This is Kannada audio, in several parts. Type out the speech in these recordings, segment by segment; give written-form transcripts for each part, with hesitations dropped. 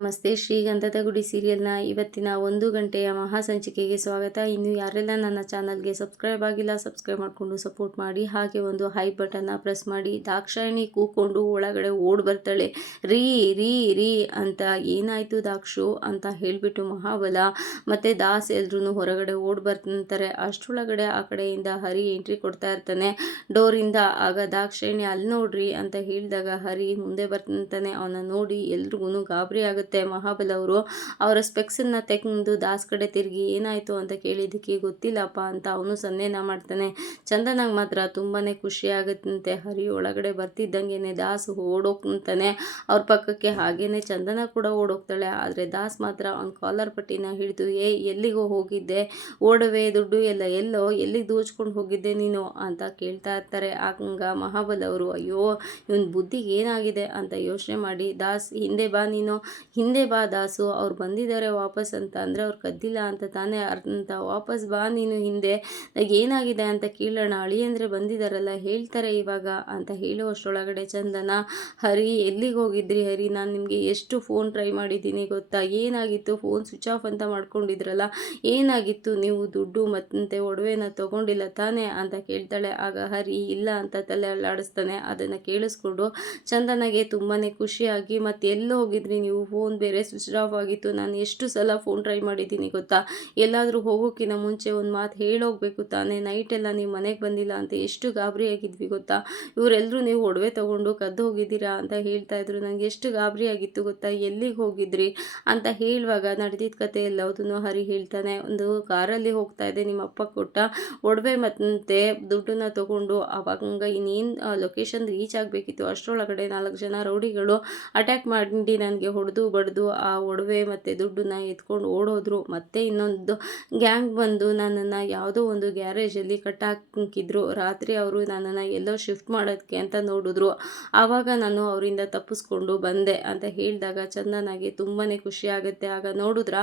ನಮಸ್ತೆ. ಶ್ರೀಗಂಧದ ಗುಡಿ ಸೀರಿಯಲ್ನ ಇವತ್ತಿನ 1 ಗಂಟೆಯ ಮಹಾಸಂಚಿಕೆಗೆ ಸ್ವಾಗತ. ಇನ್ನು ಯಾರೆಲ್ಲ ನನ್ನ ಚಾನಲ್ಗೆ ಸಬ್ಸ್ಕ್ರೈಬ್ ಆಗಿಲ್ಲ ಸಬ್ಸ್ಕ್ರೈಬ್ ಮಾಡಿಕೊಂಡು ಸಪೋರ್ಟ್ ಮಾಡಿ. ಹಾಗೆ ಒಂದು ಹೈ ಬಟನ್ನ ಪ್ರೆಸ್ ಮಾಡಿ. ದಾಕ್ಷಾಯಿಣಿ ಕೂಕೊಂಡು ಒಳಗಡೆ ಓಡ್ ಬರ್ತಾಳೆ. ರೀ ರೀ ರೀ ಅಂತ. ಏನಾಯಿತು ದಾಕ್ಷು ಅಂತ ಹೇಳಿಬಿಟ್ಟು ಮಹಾಬಲ ಮತ್ತು ದಾಸ್ ಎಲ್ರೂ ಹೊರಗಡೆ ಓಡ್ ಬರ್ತಾರೆ. ಅಷ್ಟರೊಳಗಡೆ ಆ ಕಡೆಯಿಂದ ಹರಿ ಎಂಟ್ರಿ ಕೊಡ್ತಾ ಇರ್ತಾನೆ ಡೋರಿಂದ. ಆಗ ದಾಕ್ಷಾಯಿಣಿ ಅಲ್ಲಿ ನೋಡ್ರಿ ಅಂತ ಹೇಳಿದಾಗ ಹರಿ ಮುಂದೆ ಬರ್ತಾನೆ. ಅವನ ನೋಡಿ ಎಲ್ರಿಗೂ ಗಾಬರಿ ಆಗುತ್ತೆ. ಮಹಾಬಲ ಅವರು ಅವರ ಸ್ಪೆಕ್ಸನ್ನ ತೆಗೆದು ದಾಸ್ ಕಡೆ ತಿರುಗಿ ಏನಾಯಿತು ಅಂತ ಕೇಳಿದ್ದಕ್ಕೆ ಗೊತ್ತಿಲ್ಲಪ್ಪ ಅಂತ ಅವನು ಸನ್ನೆನ ಮಾಡ್ತಾನೆ. ಚಂದನಾಗ ಮಾತ್ರ ತುಂಬಾ ಖುಷಿ ಆಗುತ್ತಂತೆ. ಹರಿ ಒಳಗಡೆ ಬರ್ತಿದ್ದಂಗೆ ದಾಸ್ ಓಡೋಗ್ತಾನೆ ಅವ್ರ ಪಕ್ಕಕ್ಕೆ. ಹಾಗೇನೆ ಚಂದನ ಕೂಡ ಓಡೋಗ್ತಾಳೆ. ಆದರೆ ದಾಸ್ ಮಾತ್ರ ಅವ್ನ ಕಾಲರ್ ಪಟ್ಟಿನ ಹಿಡಿದು ಎಲ್ಲಿಗೋ ಹೋಗಿದ್ದೆ, ಓಡವೆ ದುಡ್ಡು ಎಲ್ಲ ಎಲ್ಲೋ ಎಲ್ಲಿಗೆ ದೋಚ್ಕೊಂಡು ಹೋಗಿದ್ದೆ ನೀನು ಅಂತ ಕೇಳ್ತಾ ಇರ್ತಾರೆ. ಆಗ ಮಹಾಬಲ ಅವರು ಅಯ್ಯೋ ಇವನ್ ಬುದ್ಧಿಗೆ ಏನಾಗಿದೆ ಅಂತ ಯೋಚನೆ ಮಾಡಿ, ದಾಸ್ ಹಿಂದೆ ಬಾ ನೀನು, ಹಿಂದೆ ಬಾ ದಾಸು, ಅವ್ರು ಬಂದಿದ್ದಾರೆ ವಾಪಸ್ ಅಂತ ಅಂದರೆ ಅವ್ರು ಕದ್ದಿಲ್ಲ ಅಂತ ತಾನೇ ಅಂತ, ವಾಪಸ್ ಬಾ ನೀನು ಹಿಂದೆ, ಏನಾಗಿದೆ ಅಂತ ಕೇಳೋಣ, ಅಳಿಯಂದ್ರೆ ಬಂದಿದ್ದಾರಲ್ಲ ಹೇಳ್ತಾರೆ ಇವಾಗ ಅಂತ ಹೇಳುವಷ್ಟರೊಳಗಡೆ ಚಂದನ, ಹರಿ ಎಲ್ಲಿಗೆ ಹೋಗಿದ್ರಿ ಹರಿ, ನಾನು ನಿಮಗೆ ಎಷ್ಟು ಫೋನ್ ಟ್ರೈ ಮಾಡಿದ್ದೀನಿ ಗೊತ್ತಾ, ಏನಾಗಿತ್ತು, ಫೋನ್ ಸ್ವಿಚ್ ಆಫ್ ಅಂತ ಮಾಡ್ಕೊಂಡಿದ್ರಲ್ಲ, ಏನಾಗಿತ್ತು, ನೀವು ದುಡ್ಡು ಮತ್ತೆ ಒಡವೆನ ತೊಗೊಂಡಿಲ್ಲ ತಾನೇ ಅಂತ ಕೇಳ್ತಾಳೆ. ಆಗ ಹರಿ ಇಲ್ಲ ಅಂತ ತಲೆ ಅಲ್ಲಾಡಿಸ್ತಾನೆ. ಅದನ್ನು ಕೇಳಿಸ್ಕೊಂಡು ಚಂದನಗೆ ತುಂಬಾ ಖುಷಿಯಾಗಿ, ಮತ್ತೆ ಎಲ್ಲಿ ಹೋಗಿದ್ರಿ ನೀವು, ಫೋನ್ ಬೇರೆ ಸ್ವಿಚ್ ಆಫ್ ಆಗಿತ್ತು, ನಾನು ಎಷ್ಟು ಸಲ ಫೋನ್ ಟ್ರೈ ಮಾಡಿದ್ದೀನಿ ಗೊತ್ತಾ, ಎಲ್ಲಾದರೂ ಹೋಗೋಕ್ಕಿಂತ ಮುಂಚೆ ಒಂದು ಮಾತು ಹೇಳೋಗ್ಬೇಕು ತಾನೇ, ನೈಟೆಲ್ಲ ನೀವು ಮನೆಗೆ ಬಂದಿಲ್ಲ ಅಂತ ಎಷ್ಟು ಗಾಬರಿ ಆಗಿದ್ವಿ ಗೊತ್ತಾ, ಇವರೆಲ್ಲರೂ ನೀವು ಒಡವೆ ತೊಗೊಂಡು ಕದ್ದು ಹೋಗಿದ್ದೀರಾ ಅಂತ ಹೇಳ್ತಾ ಇದ್ರು, ನನಗೆ ಎಷ್ಟು ಗಾಬರಿ ಆಗಿತ್ತು ಗೊತ್ತಾ, ಎಲ್ಲಿಗೆ ಹೋಗಿದ್ರಿ ಅಂತ ಹೇಳುವಾಗ ನಡೆದಿದ್ದ ಕತೆ ಎಲ್ಲದನ್ನು ಹರಿ ಹೇಳ್ತಾನೆ. ಒಂದು ಕಾರಲ್ಲಿ ಹೋಗ್ತಾ ಇದೆ, ನಿಮ್ಮ ಅಪ್ಪ ಕೊಟ್ಟ ಒಡವೆ ಮತ್ತೆ ದುಡ್ಡನ್ನ ತೊಗೊಂಡು, ಆವಾಗ ಇನ್ನೇನು ಲೊಕೇಶನ್ ರೀಚ್ ಆಗಬೇಕಿತ್ತು, ಅಷ್ಟರೊಳಗಡೆ 4 ಜನ ರೌಡಿಗಳು ಅಟ್ಯಾಕ್ ಮಾಡಿ ನನಗೆ ಹೊಡೆದು ಬಡ್ದು ಆ ಒಡವೆ ಮತ್ತು ದುಡ್ಡನ್ನ ಎತ್ಕೊಂಡು ಓಡೋದ್ರು. ಮತ್ತೆ ಇನ್ನೊಂದು ಗ್ಯಾಂಗ್ ಬಂದು ನನ್ನನ್ನು ಯಾವುದೋ ಒಂದು ಗ್ಯಾರೇಜಲ್ಲಿ ಕಟ್ಟಾಕಿದ್ರು. ರಾತ್ರಿ ಅವರು ನನ್ನನ್ನು ಎಲ್ಲೋ ಶಿಫ್ಟ್ ಮಾಡೋದಕ್ಕೆ ಅಂತ ನೋಡಿದ್ರು. ಆವಾಗ ನಾನು ಅವರಿಂದ ತಪ್ಪಿಸ್ಕೊಂಡು ಬಂದೆ ಅಂತ ಹೇಳಿದಾಗ ಚಂದನಾಗೆ ತುಂಬಾ ಖುಷಿ ಆಗುತ್ತೆ. ಆಗ ನೋಡಿದ್ರ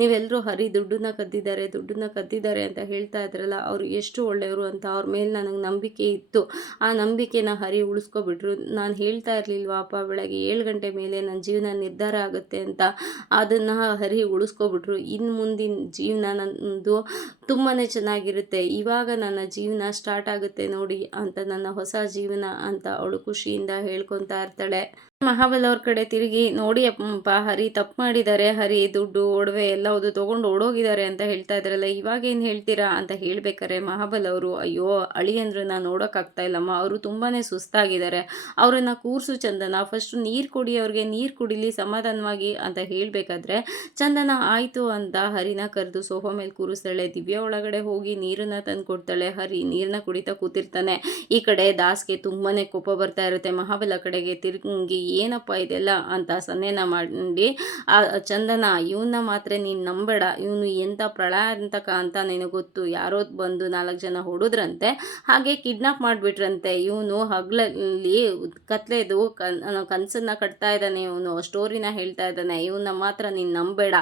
ನೀವೆಲ್ಲರೂ ಹರಿ ದುಡ್ಡನ್ನ ಕದ್ದಿದ್ದಾರೆ ಅಂತ ಹೇಳ್ತಾ ಇದ್ರಲ್ಲ, ಅವರು ಎಷ್ಟು ಒಳ್ಳೆಯವರು ಅಂತ ಅವ್ರ ಮೇಲೆ ನನಗೆ ನಂಬಿಕೆ ಇತ್ತು. ಆ ನಂಬಿಕೆನ ಹರಿ ಉಳಿಸ್ಕೊಬಿಟ್ರು. ನಾನು ಹೇಳ್ತಾ ಇರಲಿಲ್ವಾ ಅಪ್ಪ, ಬೆಳಗ್ಗೆ 7 ಗಂಟೆ ಮೇಲೆ ನನ್ನ ಜೀವನ ನಿರ್ಧಾರ ಆಗುತ್ತೆ ಅಂತ, ಅದನ್ನು ಹರಿ ಉಳಿಸ್ಕೊಬಿಟ್ರು. ಇನ್ನು ಮುಂದಿನ ಜೀವನ ನನ್ನದು ತುಂಬಾ ಚೆನ್ನಾಗಿರುತ್ತೆ, ಇವಾಗ ನನ್ನ ಜೀವನ ಸ್ಟಾರ್ಟ್ ಆಗುತ್ತೆ ನೋಡಿ ಅಂತ, ನನ್ನ ಹೊಸ ಜೀವನ ಅಂತ ಅವಳು ಖುಷಿಯಿಂದ ಹೇಳ್ಕೊತಾ ಇರ್ತಾಳೆ. ಮಹಾಬಲ ಅವ್ರ ಕಡೆ ತಿರುಗಿ ನೋಡಿ ಅಪ್ಪ, ಹರಿ ತಪ್ಪು ಮಾಡಿದ್ದಾರೆ, ಹರಿ ದುಡ್ಡು ಒಡವೆ ಎಲ್ಲವುದು ತೊಗೊಂಡು ಓಡೋಗಿದ್ದಾರೆ ಅಂತ ಹೇಳ್ತಾ ಇದ್ರಲ್ಲ, ಇವಾಗೇನು ಹೇಳ್ತೀರಾ ಅಂತ ಹೇಳ್ಬೇಕಾರೆ ಮಹಾಬಲ ಅವರು ಅಯ್ಯೋ ಅಳಿಯಂದ್ರನ್ನ ನೋಡೋಕ್ಕಾಗ್ತಾ ಇಲ್ಲಮ್ಮ, ಅವರು ತುಂಬಾ ಸುಸ್ತಾಗಿದ್ದಾರೆ, ಅವರನ್ನು ಕೂರಿಸು ಚಂದನ, ಫಸ್ಟು ನೀರು ಕೊಡಿ, ಅವ್ರಿಗೆ ನೀರು ಕುಡಿಲಿ ಸಮಾಧಾನವಾಗಿ ಅಂತ ಹೇಳಬೇಕಾದ್ರೆ ಚಂದನ ಆಯಿತು ಅಂತ ಹರಿನ ಕರೆದು ಸೋಫಾ ಮೇಲೆ ಕೂರಿಸ್ತಾಳೆ. ದಿವ್ಯಾ ಒಳಗಡೆ ಹೋಗಿ ನೀರನ್ನು ತಂದು ಕೊಡ್ತಾಳೆ. ಹರಿ ನೀರನ್ನ ಕುಡಿತಾ ಕೂತಿರ್ತಾನೆ. ಈ ಕಡೆ ದಾಸ್ಗೆ ತುಂಬಾ ಕೋಪ ಬರ್ತಾ ಇರುತ್ತೆ. ಮಹಾಬಲ ಕಡೆಗೆ ತಿರುಗಿ ಏನಪ್ಪ ಇದೆಲ್ಲ ಅಂತ ಸನ್ನೆನ ಮಾಡಿ, ಆ ಚಂದನ ಇವನ್ನ ಮಾತ್ರ ನೀನು ನಂಬೇಡ, ಇವನು ಎಂಥ ಪ್ರಳಯಾಂತಕ ಅಂತ ನಿನಗೆ ಗೊತ್ತು, ಯಾರೋ ಬಂದು 4 ಜನ ಹೊಡೆದ್ರಂತೆ, ಹಾಗೆ ಕಿಡ್ನಾಪ್ ಮಾಡಿಬಿಟ್ರಂತೆ, ಇವನು ಹಗಲಲ್ಲಿ ಕತ್ಲೆದು ಕನಸನ್ನು ಕಟ್ತಾ ಇದ್ದಾನೆ, ಇವನು ಸ್ಟೋರಿನ ಹೇಳ್ತಾ ಇದ್ದಾನೆ, ಇವನ್ನ ಮಾತ್ರ ನೀನು ನಂಬೇಡ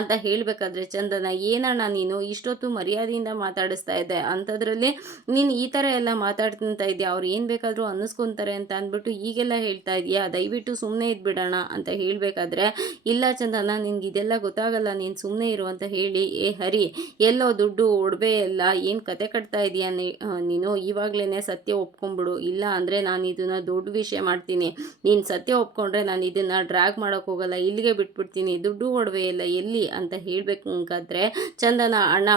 ಅಂತ ಹೇಳಬೇಕಾದ್ರೆ ಚಂದನ ಏನಣ್ಣ ನೀನು ಇಷ್ಟೊತ್ತು ಮರ್ಯಾದೆಯಿಂದ ಮಾತಾಡಿಸ್ತಾ ಇದ್ದೆ, ಅಂಥದ್ರಲ್ಲಿ ನೀನು ಈ ಥರ ಎಲ್ಲ ಮಾತಾಡ್ತಾ ಇದೆಯಾ, ಅವ್ರು ಏನು ಬೇಕಾದರೂ ಅನ್ನಿಸ್ಕೊತಾರೆ ಅಂತ ಅಂದ್ಬಿಟ್ಟು ಈಗೆಲ್ಲ ಹೇಳ್ತಾ ಇದೆಯಾ, ದಯವಿಟ್ಟು ಸುಮ್ಮನೆ ಇದ್ಬಿಡೋಣ ಅಂತ ಹೇಳಬೇಕಾದ್ರೆ ಇಲ್ಲ ಚಂದನ ನಿನ್ಗೆ ಇದೆಲ್ಲ ಗೊತ್ತಾಗಲ್ಲ, ನೀನು ಸುಮ್ಮನೆ ಇರು ಅಂತ ಹೇಳಿ, ಹರಿ ಎಲ್ಲೋ ದುಡ್ಡು ಒಡವೆ ಎಲ್ಲ ಏನು ಕತೆ ಕಟ್ತಾ ಇದೆಯಾ ನೀನು, ಇವಾಗಲೇ ಸತ್ಯ ಒಪ್ಕೊಂಡ್ಬಿಡು, ಇಲ್ಲ ಅಂದರೆ ನಾನು ಇದನ್ನು ದೊಡ್ಡ ವಿಷಯ ಮಾಡ್ತೀನಿ, ನೀನು ಸತ್ಯ ಒಪ್ಕೊಂಡ್ರೆ ನಾನು ಇದನ್ನು ಡ್ರ್ಯಾಗ್ ಮಾಡೋಕ್ಕೆ ಹೋಗಲ್ಲ, ಇಲ್ಲಿಗೆ ಬಿಟ್ಬಿಡ್ತೀನಿ, ದುಡ್ಡು ಒಡವೆ ಎಲ್ಲ ಎಲ್ಲಿ ಅಂತ ಹೇಳಬೇಕಾದ್ರೆ ಚಂದನ ಅಣ್ಣ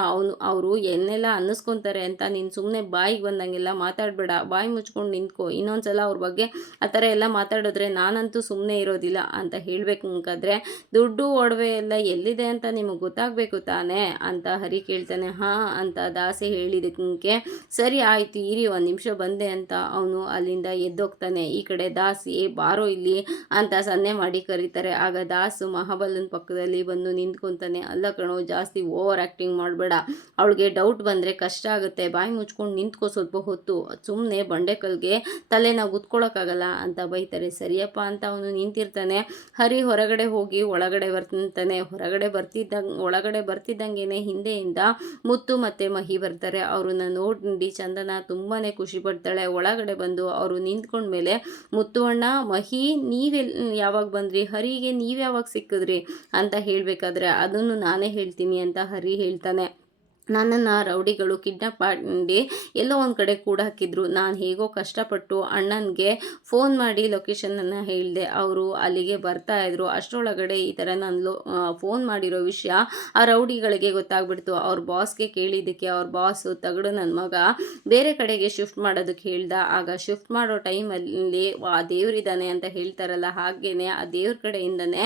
ಅವರು ಎನ್ನೆಲ್ಲ ಅನ್ನಿಸ್ಕೊತಾರೆ ಅಂತ ನೀನು ಸುಮ್ಮನೆ ಬಾಯಿಗೆ ಬಂದಂಗೆಲ್ಲ ಮಾತಾಡಬೇಡ, ಬಾಯಿ ಮುಚ್ಕೊಂಡು ನಿಂತ್ಕೋ, ಇನ್ನೊಂದ್ಸಲ ಅವ್ರ ಬಗ್ಗೆ ಆ ಥರ ಎಲ್ಲ ಮಾತಾಡಿದ್ರೆ ನಾನಂತೂ ಸುಮ್ಮನೆ ಇರೋದಿಲ್ಲ ಅಂತ ಹೇಳಬೇಕಾದ್ರೆ ದುಡ್ಡು ಒಡವೆ ಎಲ್ಲ ಎಲ್ಲಿದೆ ಅಂತ ನಿಮಗೆ ಗೊತ್ತಾಗಬೇಕು ತಾನೇ ಅಂತ ಹರಿ ಕೇಳ್ತಾನೆ. ಹಾಂ ಅಂತ ದಾಸೆ ಹೇಳಿದಕ್ಕೆ ಸರಿ ಆಯಿತು ಇರಿ 1 ನಿಮಿಷ ಬಂದೆ ಅಂತ ಅವನು ಅಲ್ಲಿಂದ ಎದ್ದೋಗ್ತಾನೆ. ಈ ಕಡೆ ದಾಸಿ ಬಾರೋ ಇಲ್ಲಿ ಅಂತ ಸನ್ನೆ ಮಾಡಿ ಕರೀತಾರೆ. ಆಗ ದಾಸು ಮಹಾಬಲನ ಪಕ್ಕದಲ್ಲಿ ಬಂದು ನಿಂತ್ಕೊತಾನೆ. ಅಲ್ಲ ಕಣೋ, ಜಾಸ್ತಿ ಓವರ್ ಆ್ಯಕ್ಟಿಂಗ್ ಮಾಡಬೇಡ, ಅವಳಿಗೆ ಡೌಟ್ ಬಂದರೆ ಕಷ್ಟ ಆಗುತ್ತೆ, ಬಾಯಿ ಮುಚ್ಕೊಂಡು ನಿಂತ್ಕೋ ಸ್ವಲ್ಪ ಹೊತ್ತು, ಸುಮ್ಮನೆ ಬಂಡೆಕಲ್ಗೆ ತಲೆನ ಗುದ್ಕೊಳ್ಳೋಕ್ಕಾಗಲ್ಲ ಅಂತ ಬೈತಾರೆ. ಸರಿಯಪ್ಪ ಹೇಳಿಯಪ್ಪ ಅಂತ ಅವನು ನಿಂತಿರ್ತಾನೆ. ಹರಿ ಹೊರಗಡೆ ಹೋಗಿ ಒಳಗಡೆ ಬರ್ತಾನೆ. ಒಳಗಡೆ ಬರ್ತಿದ್ದಂಗೆನೆ ಹಿಂದೆಯಿಂದ ಮುತ್ತು ಮತ್ತು ಮಹಿ ಬರ್ತಾರೆ. ಅವ್ರನ್ನ ನೋಡಿ ಚಂದನ ತುಂಬಾ ಖುಷಿ ಪಡ್ತಾಳೆ. ಒಳಗಡೆ ಬಂದು ಅವರು ನಿಂತ್ಕೊಂಡ್ಮೇಲೆ ಮುತ್ತು ಅಣ್ಣ, ಮಹಿ ಯಾವಾಗ ಬಂದ್ರಿ, ಹರಿಗೆ ನೀವು ಯಾವಾಗ ಸಿಕ್ಕಿದ್ರಿ ಅಂತ ಹೇಳಬೇಕಾದ್ರೆ ಅದನ್ನು ನಾನೇ ಹೇಳ್ತೀನಿ ಅಂತ ಹರಿ ಹೇಳ್ತಾನೆ. ನನ್ನನ್ನು ರೌಡಿಗಳು ಕಿಡ್ನಾಪ್ ಮಾಡಿ ಎಲ್ಲೋ ಒಂದು ಕಡೆ ಕೂಡ ಹಾಕಿದ್ರು. ನಾನು ಹೇಗೋ ಕಷ್ಟಪಟ್ಟು ಅಣ್ಣನಿಗೆ ಫೋನ್ ಮಾಡಿ ಲೊಕೇಶನನ್ನು ಹೇಳಿದೆ. ಅವರು ಅಲ್ಲಿಗೆ ಬರ್ತಾಯಿದ್ರು. ಅಷ್ಟರೊಳಗಡೆ ಈ ಥರ ನಾನು ಫೋನ್ ಮಾಡಿರೋ ವಿಷಯ ಆ ರೌಡಿಗಳಿಗೆ ಗೊತ್ತಾಗ್ಬಿಡ್ತು. ಅವ್ರ ಬಾಸ್ಗೆ ಕೇಳಿದ್ದಕ್ಕೆ ಅವ್ರ ಬಾಸು ತಗಡು ನನ್ನ ಮಗ ಬೇರೆ ಕಡೆಗೆ ಶಿಫ್ಟ್ ಮಾಡೋದಕ್ಕೆ ಹೇಳ್ದ. ಆಗ ಶಿಫ್ಟ್ ಮಾಡೋ ಟೈಮಲ್ಲಿ ಆ ದೇವರಿದ್ದಾನೆ ಅಂತ ಹೇಳ್ತಾರಲ್ಲ, ಹಾಗೇನೆ ಆ ದೇವ್ರ ಕಡೆಯಿಂದನೇ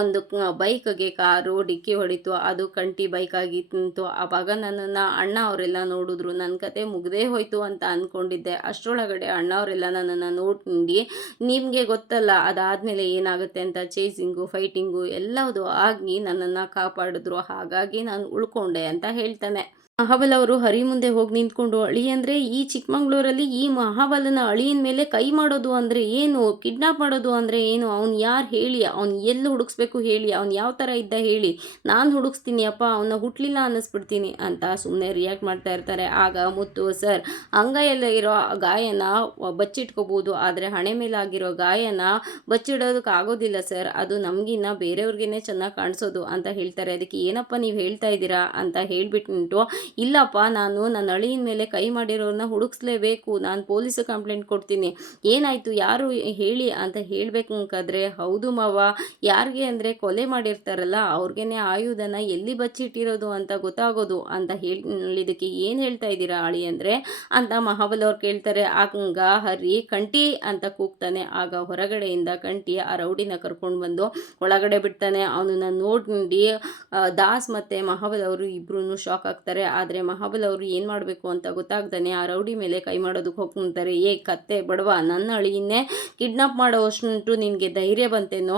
ಒಂದು ಬೈಕ್ಗೆ ಕಾರು ಡಿಕ್ಕಿ ಹೊಡಿತು. ಅದು ಕಂಟಿ ಬೈಕ್ ಆಗಿತ್ತು. ಆವಾಗ ನನ್ನನ್ನು ಅಣ್ಣ ಅವರೆಲ್ಲ ನೋಡಿದ್ರು. ನನ್ನ ಕತೆ ಮುಗ್ದೇ ಹೋಯ್ತು ಅಂತ ಅಂದ್ಕೊಂಡಿದ್ದೆ. ಅಷ್ಟರೊಳಗಡೆ ಅಣ್ಣ ಅವರೆಲ್ಲ ನನ್ನನ್ನು ನೋಡಿ ನಿಮಗೆ ಗೊತ್ತಲ್ಲ ಅದಾದಮೇಲೆ ಏನಾಗುತ್ತೆ ಅಂತ, ಚೇಸಿಂಗು ಫೈಟಿಂಗು ಎಲ್ಲವುದು ಆಗಿ ನನ್ನನ್ನು ಕಾಪಾಡಿದ್ರು. ಹಾಗಾಗಿ ನಾನು ಉಳ್ಕೊಂಡೆ ಅಂತ ಹೇಳ್ತಾನೆ. ಮಹಾಬಲ ಅವರು ಹರಿ ಮುಂದೆ ಹೋಗಿ ನಿಂತ್ಕೊಂಡು, ಅಳಿ ಅಂದರೆ ಈ ಚಿಕ್ಕಮಂಗ್ಳೂರಲ್ಲಿ ಈ ಮಹಾಬಲನ ಅಳಿಯನ ಮೇಲೆ ಕೈ ಮಾಡೋದು ಅಂದರೆ ಏನು, ಕಿಡ್ನಾಪ್ ಮಾಡೋದು ಅಂದರೆ ಏನು, ಅವ್ನು ಯಾರು ಹೇಳಿ, ಅವ್ನು ಎಲ್ಲಿ ಹುಡುಕ್ಸ್ಬೇಕು ಹೇಳಿ, ಅವ್ನು ಯಾವ ಥರ ಇದ್ದ ಹೇಳಿ, ನಾನು ಹುಡುಕ್ಸ್ತೀನಿ ಅಪ್ಪ, ಅವನ್ನ ಹುಟ್ಟಲಿಲ್ಲ ಅನ್ನಿಸ್ಬಿಡ್ತೀನಿ ಅಂತ ಸುಮ್ಮನೆ ರಿಯಾಕ್ಟ್ ಮಾಡ್ತಾ ಇರ್ತಾರೆ. ಆಗ ಮುತ್ತು, ಸರ್ ಅಂಗೈಯಲ್ಲೇ ಇರೋ ಗಾಯನ ಬಚ್ಚಿಟ್ಕೋಬೋದು, ಆದರೆ ಹಣೆ ಮೇಲೆ ಆಗಿರೋ ಗಾಯನ ಬಚ್ಚಿಡೋದಕ್ಕೆ ಆಗೋದಿಲ್ಲ ಸರ್, ಅದು ನಮಗಿನ್ನ ಬೇರೆಯವ್ರಿಗೇ ಚೆನ್ನಾಗಿ ಕಾಣಿಸೋದು ಅಂತ ಹೇಳ್ತಾರೆ. ಅದಕ್ಕೆ ಏನಪ್ಪ ನೀವು ಹೇಳ್ತಾ ಇದ್ದೀರಾ ಅಂತ ಹೇಳ್ಬಿಟ್ಟು, ಇಲ್ಲಪ್ಪ ನಾನು ನನ್ನ ಅಳಿಯನ ಮೇಲೆ ಕೈ ಮಾಡಿರೋರನ್ನ ಹುಡುಕ್ಸ್ಲೇಬೇಕು, ನಾನು ಪೊಲೀಸ್ ಕಂಪ್ಲೇಂಟ್ ಕೊಡ್ತೀನಿ, ಏನಾಯಿತು ಯಾರು ಹೇಳಿ ಅಂತ ಹೇಳಬೇಕಾದ್ರೆ, ಹೌದು ಮಾವ, ಯಾರಿಗೆ ಅಂದರೆ ಕೊಲೆ ಮಾಡಿರ್ತಾರಲ್ಲ ಅವ್ರಿಗೇನೆ ಆಯುಧನ ಎಲ್ಲಿ ಬಚ್ಚಿಟ್ಟಿರೋದು ಅಂತ ಗೊತ್ತಾಗೋದು ಅಂತ ಹೇಳಿದಕ್ಕೆ ಏನು ಹೇಳ್ತಾ ಇದ್ದೀರಾ ಅಳಿ ಅಂದರೆ ಅಂತ ಮಹಾಬಲ ಅವ್ರು ಕೇಳ್ತಾರೆ. ಆಗ ಹರಿ ಕಂಟಿ ಅಂತ ಕೂಗ್ತಾನೆ. ಆಗ ಹೊರಗಡೆಯಿಂದ ಕಂಟಿ ಆ ರೌಡಿನ ಕರ್ಕೊಂಡು ಬಂದು ಒಳಗಡೆ ಬಿಡ್ತಾನೆ. ಅವನನ್ನು ನೋಡಿ ದಾಸ್ ಮತ್ತು ಮಹಾಬಲ ಅವರು ಇಬ್ಬರೂ ಶಾಕ್ ಆಗ್ತಾರೆ. ಆದರೆ ಮಹಾಬಲ ಅವರು ಏನು ಮಾಡಬೇಕು ಅಂತ ಗೊತ್ತಾಗ್ತಾನೆ ಆ ರೌಡಿ ಮೇಲೆ ಕೈ ಮಾಡೋದಕ್ಕೆ ಹೋಗ್ತಾರೆ. ಕತ್ತೆ ಬಡವ, ನನ್ನ ಅಳಿಯನ್ನೇ ಕಿಡ್ನಾಪ್ ಮಾಡೋವಷ್ಟು ನಿನಗೆ ಧೈರ್ಯ ಬಂತೇನೋ,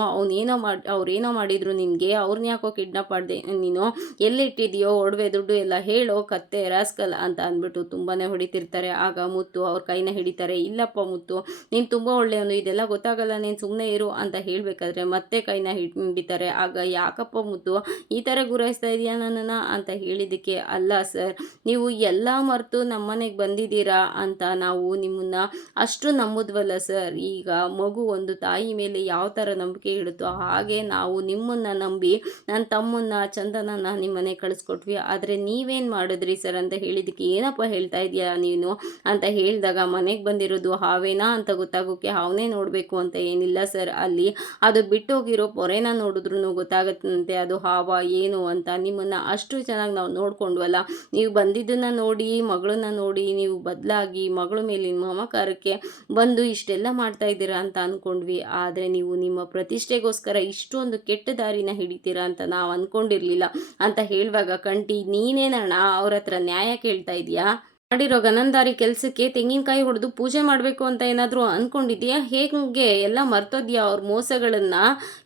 ಅವ್ರೇನೋ ಮಾಡಿದ್ರು ನಿನಗೆ, ಅವ್ರನ್ನ ಯಾಕೋ ಕಿಡ್ನಾಪ್ ಮಾಡಿದೆ ನೀನು, ಎಲ್ಲಿಟ್ಟಿದೆಯೋ ಒಡವೆ ದುಡ್ಡು ಎಲ್ಲ ಹೇಳೋ ಕತ್ತೆ ರಾಸ್ಕಲ್ ಅಂತ ಅಂದ್ಬಿಟ್ಟು ತುಂಬಾ ಹೊಡಿತಿರ್ತಾರೆ. ಆಗ ಮುತ್ತು ಅವ್ರ ಕೈನ ಹಿಡಿತಾರೆ. ಇಲ್ಲಪ್ಪ ಮುತ್ತು, ನೀನು ತುಂಬ ಒಳ್ಳೆಯವನು, ಇದೆಲ್ಲ ಗೊತ್ತಾಗಲ್ಲ, ನೀನು ಸುಮ್ಮನೆ ಇರು ಅಂತ ಹೇಳಬೇಕಾದ್ರೆ ಮತ್ತೆ ಕೈನ ಹಿಡಿತಾರೆ. ಆಗ ಯಾಕಪ್ಪ ಮುತ್ತು ಈ ಥರ ಗುರಾಯಿಸ್ತಾ ಇದೆಯಾ ನನ್ನನ್ನು ಅಂತ ಹೇಳಿದ್ದಕ್ಕೆ, ಅಲ್ಲ ಸರ್, ನೀವು ಎಲ್ಲ ಮರೆತು ನಮ್ಮನೆಗೆ ಬಂದಿದ್ದೀರಾ ಅಂತ ನಾವು ನಿಮ್ಮನ್ನು ಅಷ್ಟು ನಂಬುದ್ವಲ್ಲ ಸರ್. ಈಗ ಮಗು ಒಂದು ತಾಯಿ ಮೇಲೆ ಯಾವ ಥರ ನಂಬಿಕೆ ಇಡುತ್ತೋ ಹಾಗೆ ನಾವು ನಿಮ್ಮನ್ನು ನಂಬಿ ನನ್ನ ತಮ್ಮನ್ನ ಚಂದನನ ನಿಮ್ಮ ಮನೆಗೆ ಕಳಿಸ್ಕೊಟ್ವಿ. ಆದರೆ ನೀವೇನು ಮಾಡಿದ್ರಿ ಸರ್ ಅಂತ ಹೇಳಿದ್ದಕ್ಕೆ, ಏನಪ್ಪ ಹೇಳ್ತಾ ಇದೆಯಾ ನೀನು ಅಂತ ಹೇಳಿದಾಗ, ಮನೆಗೆ ಬಂದಿರೋದು ಹಾವೇನಾ ಅಂತ ಗೊತ್ತಾಗೋಕ್ಕೆ ಹಾವನೇ ನೋಡಬೇಕು ಅಂತ ಏನಿಲ್ಲ ಸರ್, ಅಲ್ಲಿ ಅದು ಬಿಟ್ಟೋಗಿರೋ ಪೊರೆನ ನೋಡಿದ್ರೂ ಗೊತ್ತಾಗುತ್ತಂತೆ ಅದು ಹಾವ ಏನು ಅಂತ. ನಿಮ್ಮನ್ನು ಅಷ್ಟು ಚೆನ್ನಾಗಿ ನಾವು ನೋಡ್ಕೊಂಡ್ವಲ್ಲ, ನೀವು ಬಂದಿದ್ದನ್ನು ನೋಡಿ, ಮಗಳನ್ನ ನೋಡಿ ನೀವು ಬದಲಾಗಿ ಮಗಳ ಮೇಲಿನ ಮಮಕಾರಕ್ಕೆ ಬಂದು ಇಷ್ಟೆಲ್ಲ ಮಾಡ್ತಾ ಇದ್ದೀರಾ ಅಂತ ಅಂದ್ಕೊಂಡ್ವಿ. ಆದರೆ ನೀವು ನಿಮ್ಮ ಪ್ರತಿಷ್ಠೆಗೋಸ್ಕರ ಇಷ್ಟೊಂದು ಕೆಟ್ಟ ದಾರಿನ ಹಿಡಿತೀರಾ ಅಂತ ನಾವು ಅಂದ್ಕೊಂಡಿರಲಿಲ್ಲ ಅಂತ ಹೇಳುವಾಗ, ಕಂಟಿ ನೀನೇನಣ್ಣ ಅವ್ರ ಹತ್ರ ನ್ಯಾಯ ಕೇಳ್ತಾ ಇದೆಯಾ, ಮಾಡಿರೋ ಗನಂದಾರಿ ಕೆಲಸಕ್ಕೆ ತೆಂಗಿನಕಾಯಿ ಹೊಡೆದು ಪೂಜೆ ಮಾಡಬೇಕು ಅಂತ ಏನಾದರೂ ಅಂದ್ಕೊಂಡಿದ್ಯಾ, ಹೇಗೆ ಎಲ್ಲ ಮರ್ತೋದ್ಯಾ ಅವ್ರ ಮೋಸಗಳನ್ನು,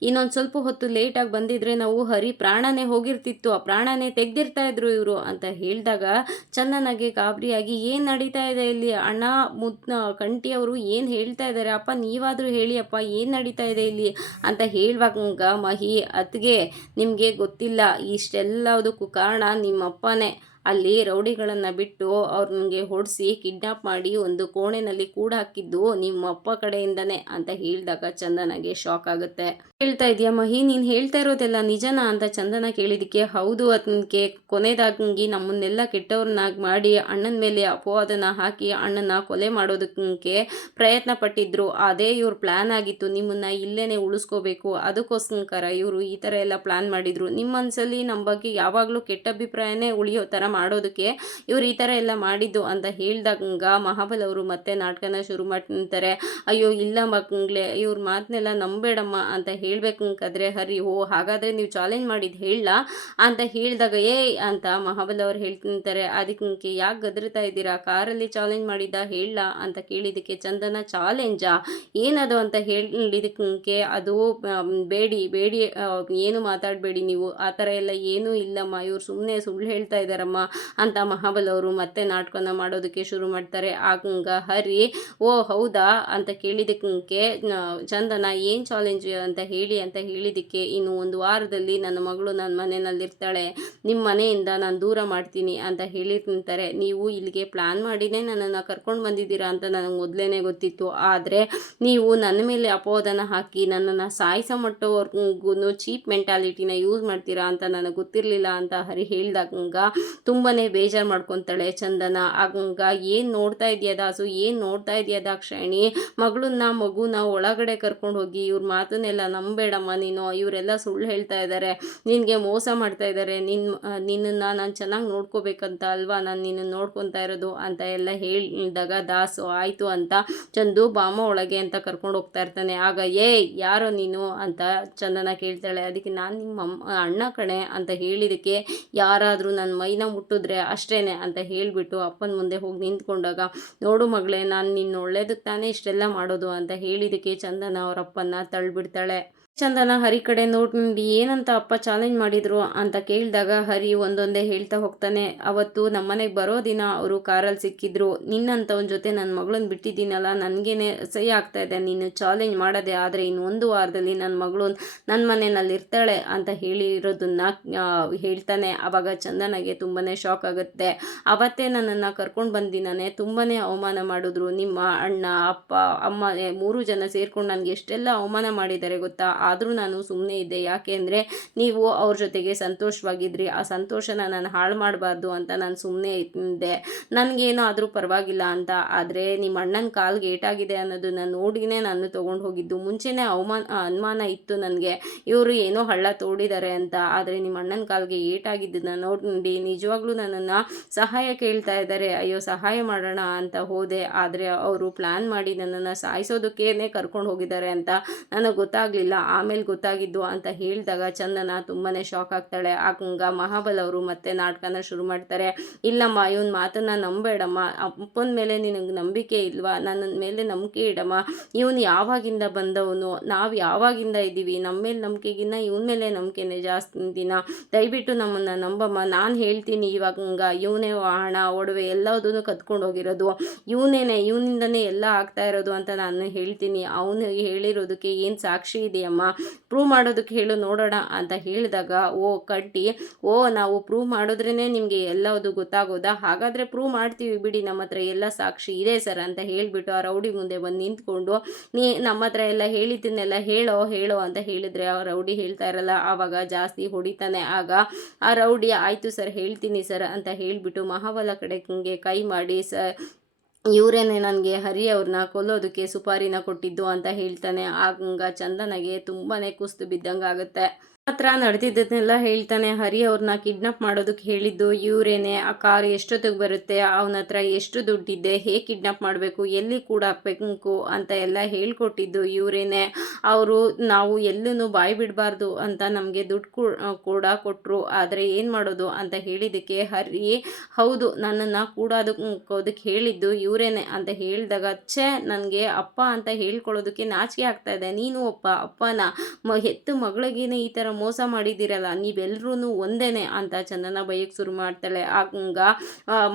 ಇನ್ನೊಂದು ಸ್ವಲ್ಪ ಹೊತ್ತು ಲೇಟಾಗಿ ಬಂದಿದ್ರೆ ನಾವು ಹರಿ ಪ್ರಾಣನೇ ಹೋಗಿರ್ತಿತ್ತು, ಆ ಪ್ರಾಣನೇ ತೆಗೆದಿರ್ತಾ ಇದ್ರು ಇವರು ಅಂತ ಹೇಳಿದಾಗ ಚಂದನಗೆ ಗಾಬರಿಯಾಗಿ, ಏನು ನಡೀತಾ ಇದೆ ಇಲ್ಲಿ ಅಣ್ಣ, ಕಂಟಿ ಅವರು ಏನು ಹೇಳ್ತಾ ಇದ್ದಾರೆ, ಅಪ್ಪ ನೀವಾದರೂ ಹೇಳಿ ಅಪ್ಪ ಏನು ನಡೀತಾ ಇದೆ ಇಲ್ಲಿ ಅಂತ ಹೇಳುವಾಗ ಮಹಿ, ಅತ್ತಿಗೆ ನಿಮಗೆ ಗೊತ್ತಿಲ್ಲ, ಇಷ್ಟೆಲ್ಲದಕ್ಕೂ ಕಾರಣ ನಿಮ್ಮಪ್ಪನೇ, ಅಲ್ಲಿ ರೌಡಿಗಳನ್ನು ಬಿಟ್ಟು ಅವ್ರಿಗೆ ಹೊಡಿಸಿ ಕಿಡ್ನಾಪ್ ಮಾಡಿ ಒಂದು ಕೋಣೆನಲ್ಲಿ ಕೂಡ ಹಾಕಿದ್ದು ನಿಮ್ಮಪ್ಪ ಕಡೆಯಿಂದನೇ ಅಂತ ಹೇಳಿದಾಗ ಚಂದನಗೆ ಶಾಕ್ ಆಗುತ್ತೆ. ಹೇಳ್ತಾ ಇದೆಯಾ ಮಹಿ, ನೀನು ಹೇಳ್ತಾ ಇರೋದೆಲ್ಲ ನಿಜನಾ ಅಂತ ಚಂದನ ಕೇಳಿದಕ್ಕೆ, ಹೌದು ಅದಕ್ಕೆ ಕೊನೆದಾಗಿ ನಮ್ಮನ್ನೆಲ್ಲ ಕೆಟ್ಟವ್ರನ್ನಾಗಿ ಮಾಡಿ ಅಣ್ಣನ ಮೇಲೆ ಅಪವಾದನ ಹಾಕಿ ಅಣ್ಣನ ಕೊಲೆ ಮಾಡೋದಕ್ಕೆ ಪ್ರಯತ್ನ ಪಟ್ಟಿದ್ರು, ಅದೇ ಇವ್ರ ಪ್ಲ್ಯಾನ್ ಆಗಿತ್ತು, ನಿಮ್ಮನ್ನು ಇಲ್ಲೇ ಉಳಿಸ್ಕೋಬೇಕು, ಅದಕ್ಕೋಸ್ಕರ ಇವರು ಈ ಥರ ಎಲ್ಲ ಪ್ಲ್ಯಾನ್ ಮಾಡಿದರು, ನಿಮ್ಮ ಮನಸ್ಸಲ್ಲಿ ನಮ್ಮ ಬಗ್ಗೆ ಯಾವಾಗಲೂ ಕೆಟ್ಟ ಅಭಿಪ್ರಾಯನೇ ಉಳಿಯೋ ಥರ ಮಾಡೋದಕ್ಕೆ ಇವ್ರು ಈ ಥರ ಎಲ್ಲ ಮಾಡಿದ್ದು ಅಂತ ಹೇಳಿದಾಗ ಮಹಾಬಲ ಅವರು ಮತ್ತೆ ನಾಟಕನ ಶುರು ಮಾಡ್ತಾರೆ. ಅಯ್ಯೋ ಇಲ್ಲ ಮಕ್ಕಳೇ, ಇವ್ರ ಮಾತನ್ನೆಲ್ಲ ನಂಬೇಡಮ್ಮ ಅಂತ ಹೇಳ್ಬೇಕಾದ್ರೆ ಹರಿ, ಹಾಗಾದರೆ ನೀವು ಚಾಲೆಂಜ್ ಮಾಡಿದ್ದು ಹೇಳ ಅಂತ ಹೇಳಿದಾಗ ಅಂತ ಮಹಾಬಲ ಅವ್ರು ಹೇಳ್ತಿರ್ತಾರೆ. ಅದಕ್ಕೆ ಯಾಕೆ ಗದರ್ತಾ ಇದ್ದೀರಾ, ಕಾರಲ್ಲಿ ಚಾಲೆಂಜ್ ಮಾಡಿದ್ದ ಹೇಳ ಅಂತ ಕೇಳಿದ್ದಕ್ಕೆ ಚಂದನ, ಚಾಲೆಂಜಾ ಏನದು ಅಂತ ಹೇಳಿದಕ್ಕೆ, ಅದು ಬೇಡಿ ಏನು ಮಾತಾಡಬೇಡಿ ನೀವು, ಆ ಥರ ಎಲ್ಲ ಏನೂ ಇಲ್ಲಮ್ಮ, ಇವ್ರು ಸುಮ್ಮನೆ ಸುಳ್ಳು ಹೇಳ್ತಾ ಇದ್ದಾರಮ್ಮ, ಅಂತ ಮಹಾಬಲ ಅವರು ಮತ್ತೆ ನಾಟಕನ ಮಾಡೋದಕ್ಕೆ ಶುರು ಮಾಡ್ತಾರೆ. ಆಗ ಹರಿ ಓ ಹೌದಾ ಅಂತ ಕೇಳಿದಕ್ಕೆ ಚಂದನ ಏನು ಚಾಲೆಂಜ್ ಅಂತ ಹೇಳಿ ಅಂತ ಹೇಳಿದ್ದಕ್ಕೆ ಇನ್ನು 1 ವಾರದಲ್ಲಿ ನನ್ನ ಮಗಳು ನನ್ನ ಮನೆಯಲ್ಲಿರ್ತಾಳೆ, ನಿಮ್ಮ ಮನೆಯಿಂದ ನಾನು ದೂರ ಮಾಡ್ತೀನಿ ಅಂತ ಹೇಳಿರ್ತಾರೆ. ನೀವು ಇಲ್ಲಿಗೆ ಪ್ಲ್ಯಾನ್ ಮಾಡಿನೇ ನನ್ನನ್ನು ಕರ್ಕೊಂಡು ಬಂದಿದ್ದೀರಾ ಅಂತ ನನಗೆ ಮೊದಲೇ ಗೊತ್ತಿತ್ತು, ಆದರೆ ನೀವು ನನ್ನ ಮೇಲೆ ಅಪವಾದನ ಹಾಕಿ ನನ್ನನ್ನು ಸಾಯಿಸೋ ಮಟ್ಟವರೆಗೂ ಚೀಪ್ ಮೆಂಟಾಲಿಟಿನ ಯೂಸ್ ಮಾಡ್ತೀರಾ ಅಂತ ನನಗೆ ಗೊತ್ತಿರಲಿಲ್ಲ ಅಂತ ಹರಿ ಹೇಳಿದಾಗ ತುಂಬಾ ಬೇಜಾರು ಮಾಡ್ಕೊತಾಳೆ ಚಂದನ. ಆಗ ಏನು ನೋಡ್ತಾ ಇದೆಯಾ ದಾಸು, ಏನು ನೋಡ್ತಾ ಇದೆಯಾ ದಾಕ್ಷಾಯಣಿ, ಮಗುನ ಒಳಗಡೆ ಕರ್ಕೊಂಡು ಹೋಗಿ ಇವ್ರ ಮಾತನ್ನೆಲ್ಲ ನಂಬೇಡಮ್ಮ ನೀನು, ಇವರೆಲ್ಲ ಸುಳ್ಳು ಹೇಳ್ತಾ ಇದ್ದಾರೆ, ನಿನಗೆ ಮೋಸ ಮಾಡ್ತಾ ಇದ್ದಾರೆ, ನಿನ್ನನ್ನು ನಾನು ಚೆನ್ನಾಗಿ ನೋಡ್ಕೋಬೇಕಂತ ಅಲ್ವಾ ನಾನು ನಿನ್ನನ್ನು ನೋಡ್ಕೊತಾ ಇರೋದು ಅಂತ ಎಲ್ಲ ಹೇಳಿದಾಗ ದಾಸು ಆಯಿತು ಅಂತ ಚಂದು ಬಾಮ ಒಳಗೆ ಅಂತ ಕರ್ಕೊಂಡು ಹೋಗ್ತಾ ಇರ್ತಾನೆ. ಆಗ ಯಾರೋ ನೀನು ಅಂತ ಚಂದನ ಕೇಳ್ತಾಳೆ. ಅದಕ್ಕೆ ನಾನು ನಿಮ್ಮ ಅಣ್ಣ ಕಣೆ ಅಂತ ಹೇಳಿದಕ್ಕೆ ಯಾರಾದರೂ ನನ್ನ ಮೈನ ಮುಟ್ಟಿದ್ರೆ ಅಷ್ಟೇನೆ ಅಂತ ಹೇಳಿಬಿಟ್ಟು ಅಪ್ಪನ ಮುಂದೆ ಹೋಗಿ ನಿಂತ್ಕೊಂಡಾಗ ನೋಡು ಮಗಳೇ ನಾನು ನಿನ್ನ ಒಳ್ಳೇದಕ್ಕೆ ತಾನೇ ಇಷ್ಟೆಲ್ಲ ಮಾಡೋದು ಅಂತ ಹೇಳಿದಕ್ಕೆ ಚಂದನ ಅವ್ರ ಅಪ್ಪನ ತಳ್ಳಿಬಿಡ್ತಾಳೆ. ಚಂದನ ಹರಿ ಕಡೆ ನೋಡಿ ಏನಂತ ಅಪ್ಪ ಚಾಲೆಂಜ್ ಮಾಡಿದ್ರು ಅಂತ ಕೇಳಿದಾಗ ಹರಿ ಒಂದೊಂದೇ ಹೇಳ್ತಾ ಹೋಗ್ತಾನೆ. ಅವತ್ತು ನಮ್ಮನೆಗೆ ಬರೋ ದಿನ ಅವರು ಕಾರಲ್ಲಿ ಸಿಕ್ಕಿದ್ರು, ನಿನ್ನಂಥವನ ಜೊತೆ ನನ್ನ ಮಗಳನ್ನ ಬಿಟ್ಟಿದ್ದೀನಲ್ಲ ನನಗೇನೆ ಸಹಿ ಆಗ್ತಾ ಇದೆ, ನೀನು ಚಾಲೆಂಜ್ ಮಾಡೋದೆ ಆದರೆ ಇನ್ನು 1 ವಾರದಲ್ಲಿ ನನ್ನ ಮಗಳು ನನ್ನ ಮನೆಯಲ್ಲಿ ಇರ್ತಾಳೆ ಅಂತ ಹೇಳಿರೋದನ್ನ ಹೇಳ್ತಾನೆ. ಆವಾಗ ಚಂದನಗೆ ತುಂಬಾ ಶಾಕ್ ಆಗುತ್ತೆ. ಅವತ್ತೇ ನನ್ನನ್ನು ಕರ್ಕೊಂಡು ಬಂದಿದ್ದಾನೆ, ತುಂಬಾ ಅವಮಾನ ಮಾಡಿದ್ರು, ನಿಮ್ಮ ಅಣ್ಣ ಅಪ್ಪ ಅಮ್ಮ 3 ಜನ ಸೇರ್ಕೊಂಡು ನನಗೆ ಎಷ್ಟೆಲ್ಲ ಅವಮಾನ ಮಾಡಿದ್ದಾರೆ ಗೊತ್ತಾ, ಆದರೂ ನಾನು ಸುಮ್ಮನೆ ಇದ್ದೆ, ಯಾಕೆ ಅಂದರೆ ನೀವು ಅವ್ರ ಜೊತೆಗೆ ಸಂತೋಷವಾಗಿದ್ರಿ, ಆ ಸಂತೋಷನ ನಾನು ಹಾಳು ಮಾಡಬಾರ್ದು ಅಂತ ನಾನು ಸುಮ್ಮನೆ ಇದ್ದೆ, ನನಗೇನೋ ಆದರೂ ಪರವಾಗಿಲ್ಲ ಅಂತ. ಆದರೆ ನಿಮ್ಮ ಅಣ್ಣನ ಕಾಲ್ಗೆ ಏಟಾಗಿದೆ ಅನ್ನೋದನ್ನು ನೋಡಿನೇ ನಾನು ತೊಗೊಂಡು ಹೋಗಿದ್ದು, ಮುಂಚೆನೇ ಅನುಮಾನ ಇತ್ತು ನನಗೆ ಇವರು ಏನೋ ಹಳ್ಳ ತೋಡಿದ್ದಾರೆ ಅಂತ, ಆದರೆ ನಿಮ್ಮ ಅಣ್ಣನ ಕಾಲ್ಗೆ ಏಟಾಗಿದ್ದನ್ನು ನೋಡಿ ನಿಜವಾಗ್ಲೂ ನನ್ನನ್ನು ಸಹಾಯ ಕೇಳ್ತಾ ಇದ್ದಾರೆ, ಅಯ್ಯೋ ಸಹಾಯ ಮಾಡೋಣ ಅಂತ ಹೋದೆ, ಆದರೆ ಅವರು ಪ್ಲ್ಯಾನ್ ಮಾಡಿ ನನ್ನನ್ನು ಸಾಯಿಸೋದಕ್ಕೇ ಕರ್ಕೊಂಡು ಹೋಗಿದ್ದಾರೆ ಅಂತ ನನಗೆ ಗೊತ್ತಾಗಲಿಲ್ಲ, ಆಮೇಲೆ ಗೊತ್ತಾಗಿದ್ದು ಅಂತ ಹೇಳಿದಾಗ ಚಂದನ ತುಂಬಾ ಶಾಕ್ ಆಗ್ತಾಳೆ. ಆಗ ಮಹಾಬಲ ಅವರು ಮತ್ತೆ ನಾಟಕನ ಶುರು ಮಾಡ್ತಾರೆ. ಇಲ್ಲಮ್ಮ ಇವನ ಮಾತನ್ನು ನಂಬೇಡಮ್ಮ, ಅಪ್ಪನ ಮೇಲೆ ನಿನಗೆ ನಂಬಿಕೆ ಇಲ್ವಾ, ನನ್ನ ಮೇಲೆ ನಂಬಿಕೆ ಇಡಮ್ಮ, ಇವನು ಯಾವಾಗಿಂದ ಬಂದವನು, ನಾವು ಯಾವಾಗಿಂದ ಇದ್ದೀವಿ, ನಮ್ಮ ಮೇಲೆ ನಂಬಿಕೆಗಿನ್ನ ಇವನ ಮೇಲೆ ನಂಬಿಕೆನೇ ಜಾಸ್ತಿ ದಿನ, ದಯವಿಟ್ಟು ನಮ್ಮನ್ನು ನಂಬಮ್ಮ, ನಾನು ಹೇಳ್ತೀನಿ ಇವಾಗ ಇವನೇ ಹಣ ಒಡವೆ ಎಲ್ಲದನ್ನು ಕದ್ಕೊಂಡು ಹೋಗಿರೋದು, ಇವನಿಂದನೇ ಎಲ್ಲ ಆಗ್ತಾ ಇರೋದು ಅಂತ ನಾನು ಹೇಳ್ತೀನಿ, ಅವನು ಹೇಳಿರೋದಕ್ಕೆ ಏನು ಸಾಕ್ಷಿ ಇದೆಯಮ್ಮ, ಪ್ರೂವ್ ಮಾಡೋದಕ್ಕೆ ಹೇಳು ನೋಡೋಣ ಅಂತ ಹೇಳಿದಾಗ ನಾವು ಪ್ರೂವ್ ಮಾಡಿದ್ರೇ ನಿಮಗೆ ಎಲ್ಲದು ಗೊತ್ತಾಗೋದಾ, ಹಾಗಾದರೆ ಪ್ರೂವ್ ಮಾಡ್ತೀವಿ ಬಿಡಿ, ನಮ್ಮ ಹತ್ರ ಎಲ್ಲ ಸಾಕ್ಷಿ ಇದೆ ಸರ್ ಅಂತ ಹೇಳಿಬಿಟ್ಟು ಆ ರೌಡಿ ಮುಂದೆ ಬಂದು ನಿಂತ್ಕೊಂಡು ನಮ್ಮ ಹತ್ರ ಎಲ್ಲ ಹೇಳಿದ್ದನ್ನೆಲ್ಲ ಹೇಳೋ ಅಂತ ಹೇಳಿದರೆ ಆ ರೌಡಿ ಹೇಳ್ತಾ ಇರಲ್ಲ, ಆವಾಗ ಜಾಸ್ತಿ ಹೊಡಿತಾನೆ. ಆಗ ಆ ರೌಡಿ ಆಯಿತು ಸರ್ ಹೇಳ್ತೀನಿ ಸರ್ ಅಂತ ಹೇಳಿಬಿಟ್ಟು ಮಹಾಬಲ ಕಡೆ ಕೈ ಮಾಡಿ ಇವರೇನೆ ನನಗೆ ಹರಿ ಅವ್ರನ್ನ ಕೊಲ್ಲೋದಕ್ಕೆ ಸುಪಾರಿನ ಕೊಟ್ಟಿದ್ದು ಅಂತ ಹೇಳ್ತಾನೆ. ಆಗ ಚಂದನಗೆ ತುಂಬಾ ಕುಸ್ತು ಬಿದ್ದಂಗೆ ಆಗುತ್ತೆ. ಹತ್ರ ನಡೆದಿದ್ದನ್ನೆಲ್ಲ ಹೇಳ್ತಾನೆ. ಹರಿ ಅವ್ರನ್ನ ಕಿಡ್ನಾಪ್ ಮಾಡೋದಕ್ಕೆ ಹೇಳಿದ್ದು ಇವರೇನೆ, ಆ ಕಾರ್ ಎಷ್ಟೊತ್ತಿಗೆ ಬರುತ್ತೆ, ಅವನ ಹತ್ರ ಎಷ್ಟು ದುಡ್ಡಿದೆ, ಹೇಗೆ ಕಿಡ್ನಾಪ್ ಮಾಡಬೇಕು, ಎಲ್ಲಿ ಕೂಡ ಹಾಕಬೇಕು ಅಂತ ಎಲ್ಲ ಹೇಳ್ಕೊಟ್ಟಿದ್ದು ಇವರೇನೆ. ಅವರು ನಾವು ಎಲ್ಲೂ ಬಾಯಿ ಬಿಡಬಾರ್ದು ಅಂತ ನಮಗೆ ದುಡ್ಡು ಕೂಡ ಕೊಟ್ಟರು, ಆದರೆ ಏನು ಮಾಡೋದು ಅಂತ ಹೇಳಿದ್ದಕ್ಕೆ ಹರಿ ಹೌದು ನನ್ನನ್ನು ಕೂಡೋದಕ್ಕೆ ಹೇಳಿದ್ದು ಇವರೇನೆ ಅಂತ ಹೇಳಿದಾಗ ನನಗೆ ಅಪ್ಪ ಅಂತ ಹೇಳ್ಕೊಳ್ಳೋದಕ್ಕೆ ನಾಚಿಕೆ ಆಗ್ತಾ ಇದೆ, ನೀನು ಅಪ್ಪನ ಹೆತ್ತು ಮಗಳಿಗೇನೆ ಈ ಥರ ಮೋಸ ಮಾಡಿದ್ದೀರಲ್ಲ, ನೀವೆಲ್ಲರೂ ಒಂದೇನೆ ಅಂತ ಚಂದನ ಬೈಯಕ್ಕೆ ಶುರು ಮಾಡ್ತಾಳೆ. ಆಗ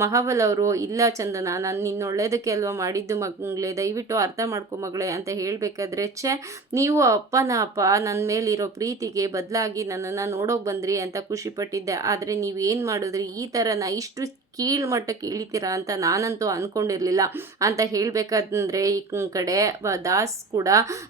ಮಹಾಬಲ್ ಅವರು ಇಲ್ಲ ಚಂದನ ನಾನು ನಿನ್ನ ಒಳ್ಳೇದಕ್ಕೆ ಅಲ್ವಾ ಮಾಡಿದ್ದು ಮಗಳೇ, ದಯವಿಟ್ಟು ಅರ್ಥ ಮಾಡ್ಕೊ ಮಗಳೇ ಅಂತ ಹೇಳಬೇಕಾದ್ರೆ ನೀವು ಅಪ್ಪ ನನ್ನ ಮೇಲಿರೋ ಪ್ರೀತಿಗೆ ಬದಲಾಗಿ ನನ್ನನ್ನು ನೋಡೋಕೆ ಬಂದ್ರಿ ಅಂತ ಖುಷಿಪಟ್ಟಿದ್ದೆ, ಆದರೆ ನೀವೇನು ಮಾಡಿದ್ರಿ, ಈ ಥರನ ಇಷ್ಟು ಕೀಳ್ಮಟ್ಟಕ್ಕೆ ಇಳಿತೀರಾ ಅಂತ ನಾನಂತೂ ಅಂದ್ಕೊಂಡಿರಲಿಲ್ಲ ಅಂತ ಹೇಳಬೇಕಾದ್ರೆ ಈ ಕಡೆ ದಾಸ್ ಕೂಡ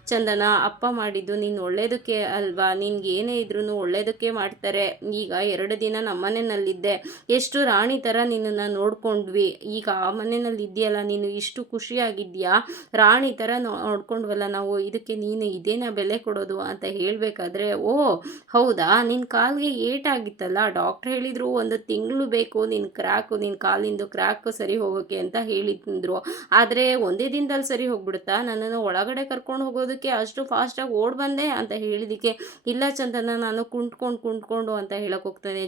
ಚಂದನ ಅಪ್ಪ ಮಾಡಿದ್ದು ನೀನು ಒಳ್ಳೇದಕ್ಕೆ ಅಲ್ವಾ, ನಿನ್ಗೆ ಏನೇ ಇದ್ರೂ ಒಳ್ಳೇದಕ್ಕೆ ಮಾಡ್ತಾರೆ, ಈಗ 2 ದಿನ ನಮ್ಮ ಮನೆಯಲ್ಲಿದ್ದೆ, ಎಷ್ಟು ರಾಣಿ ಥರ ನಿನ್ನನ್ನು ನೋಡ್ಕೊಂಡ್ವಿ, ಈಗ ಆ ಮನೆಯಲ್ಲಿ ಇದೆಯಲ್ಲ ನೀನು ಇಷ್ಟು ಖುಷಿಯಾಗಿದ್ಯಾ, ರಾಣಿ ಥರ ನೋಡ್ಕೊಂಡ್ವಲ್ಲ ನಾವು, ಇದಕ್ಕೆ ನೀನು ಇದೇನ ಬೆಲೆ ಕೊಡೋದು ಅಂತ ಹೇಳಬೇಕಾದ್ರೆ ಹೌದಾ ನಿನ್ನ ಕಾಲಿಗೆ ಏಟಾಗಿತ್ತಲ್ಲ, ಡಾಕ್ಟ್ರ್ ಹೇಳಿದರು 1 ತಿಂಗಳು ಬೇಕು ನಿನ್ನ ಕಾಲಿಂದು ಕ್ರ್ಯಾಕ್ ಸರಿ ಹೋಗೋಕ್ಕೆ ಅಂತ ಹೇಳಿದ್ರು, ಆದರೆ ಒಂದೇ ದಿನದಲ್ಲಿ ಸರಿ ಹೋಗ್ಬಿಡುತ್ತಾ, ನನ್ನನ್ನು ಒಳಗಡೆ ಕರ್ಕೊಂಡು ಹೋಗೋದಕ್ಕೆ ಅಷ್ಟು ಫಾಸ್ಟಾಗಿ ಓಡ್ ಬಂದೆ ಅಂತ ಹೇಳಿದಕ್ಕೆ ಇಲ್ಲ ಚಂದನ ನಾನು ಕುಂಟ್ಕೊಂಡು ಅಂತ ಹೇಳಕ್ಕೆ ಹೋಗ್ತಾನೆ.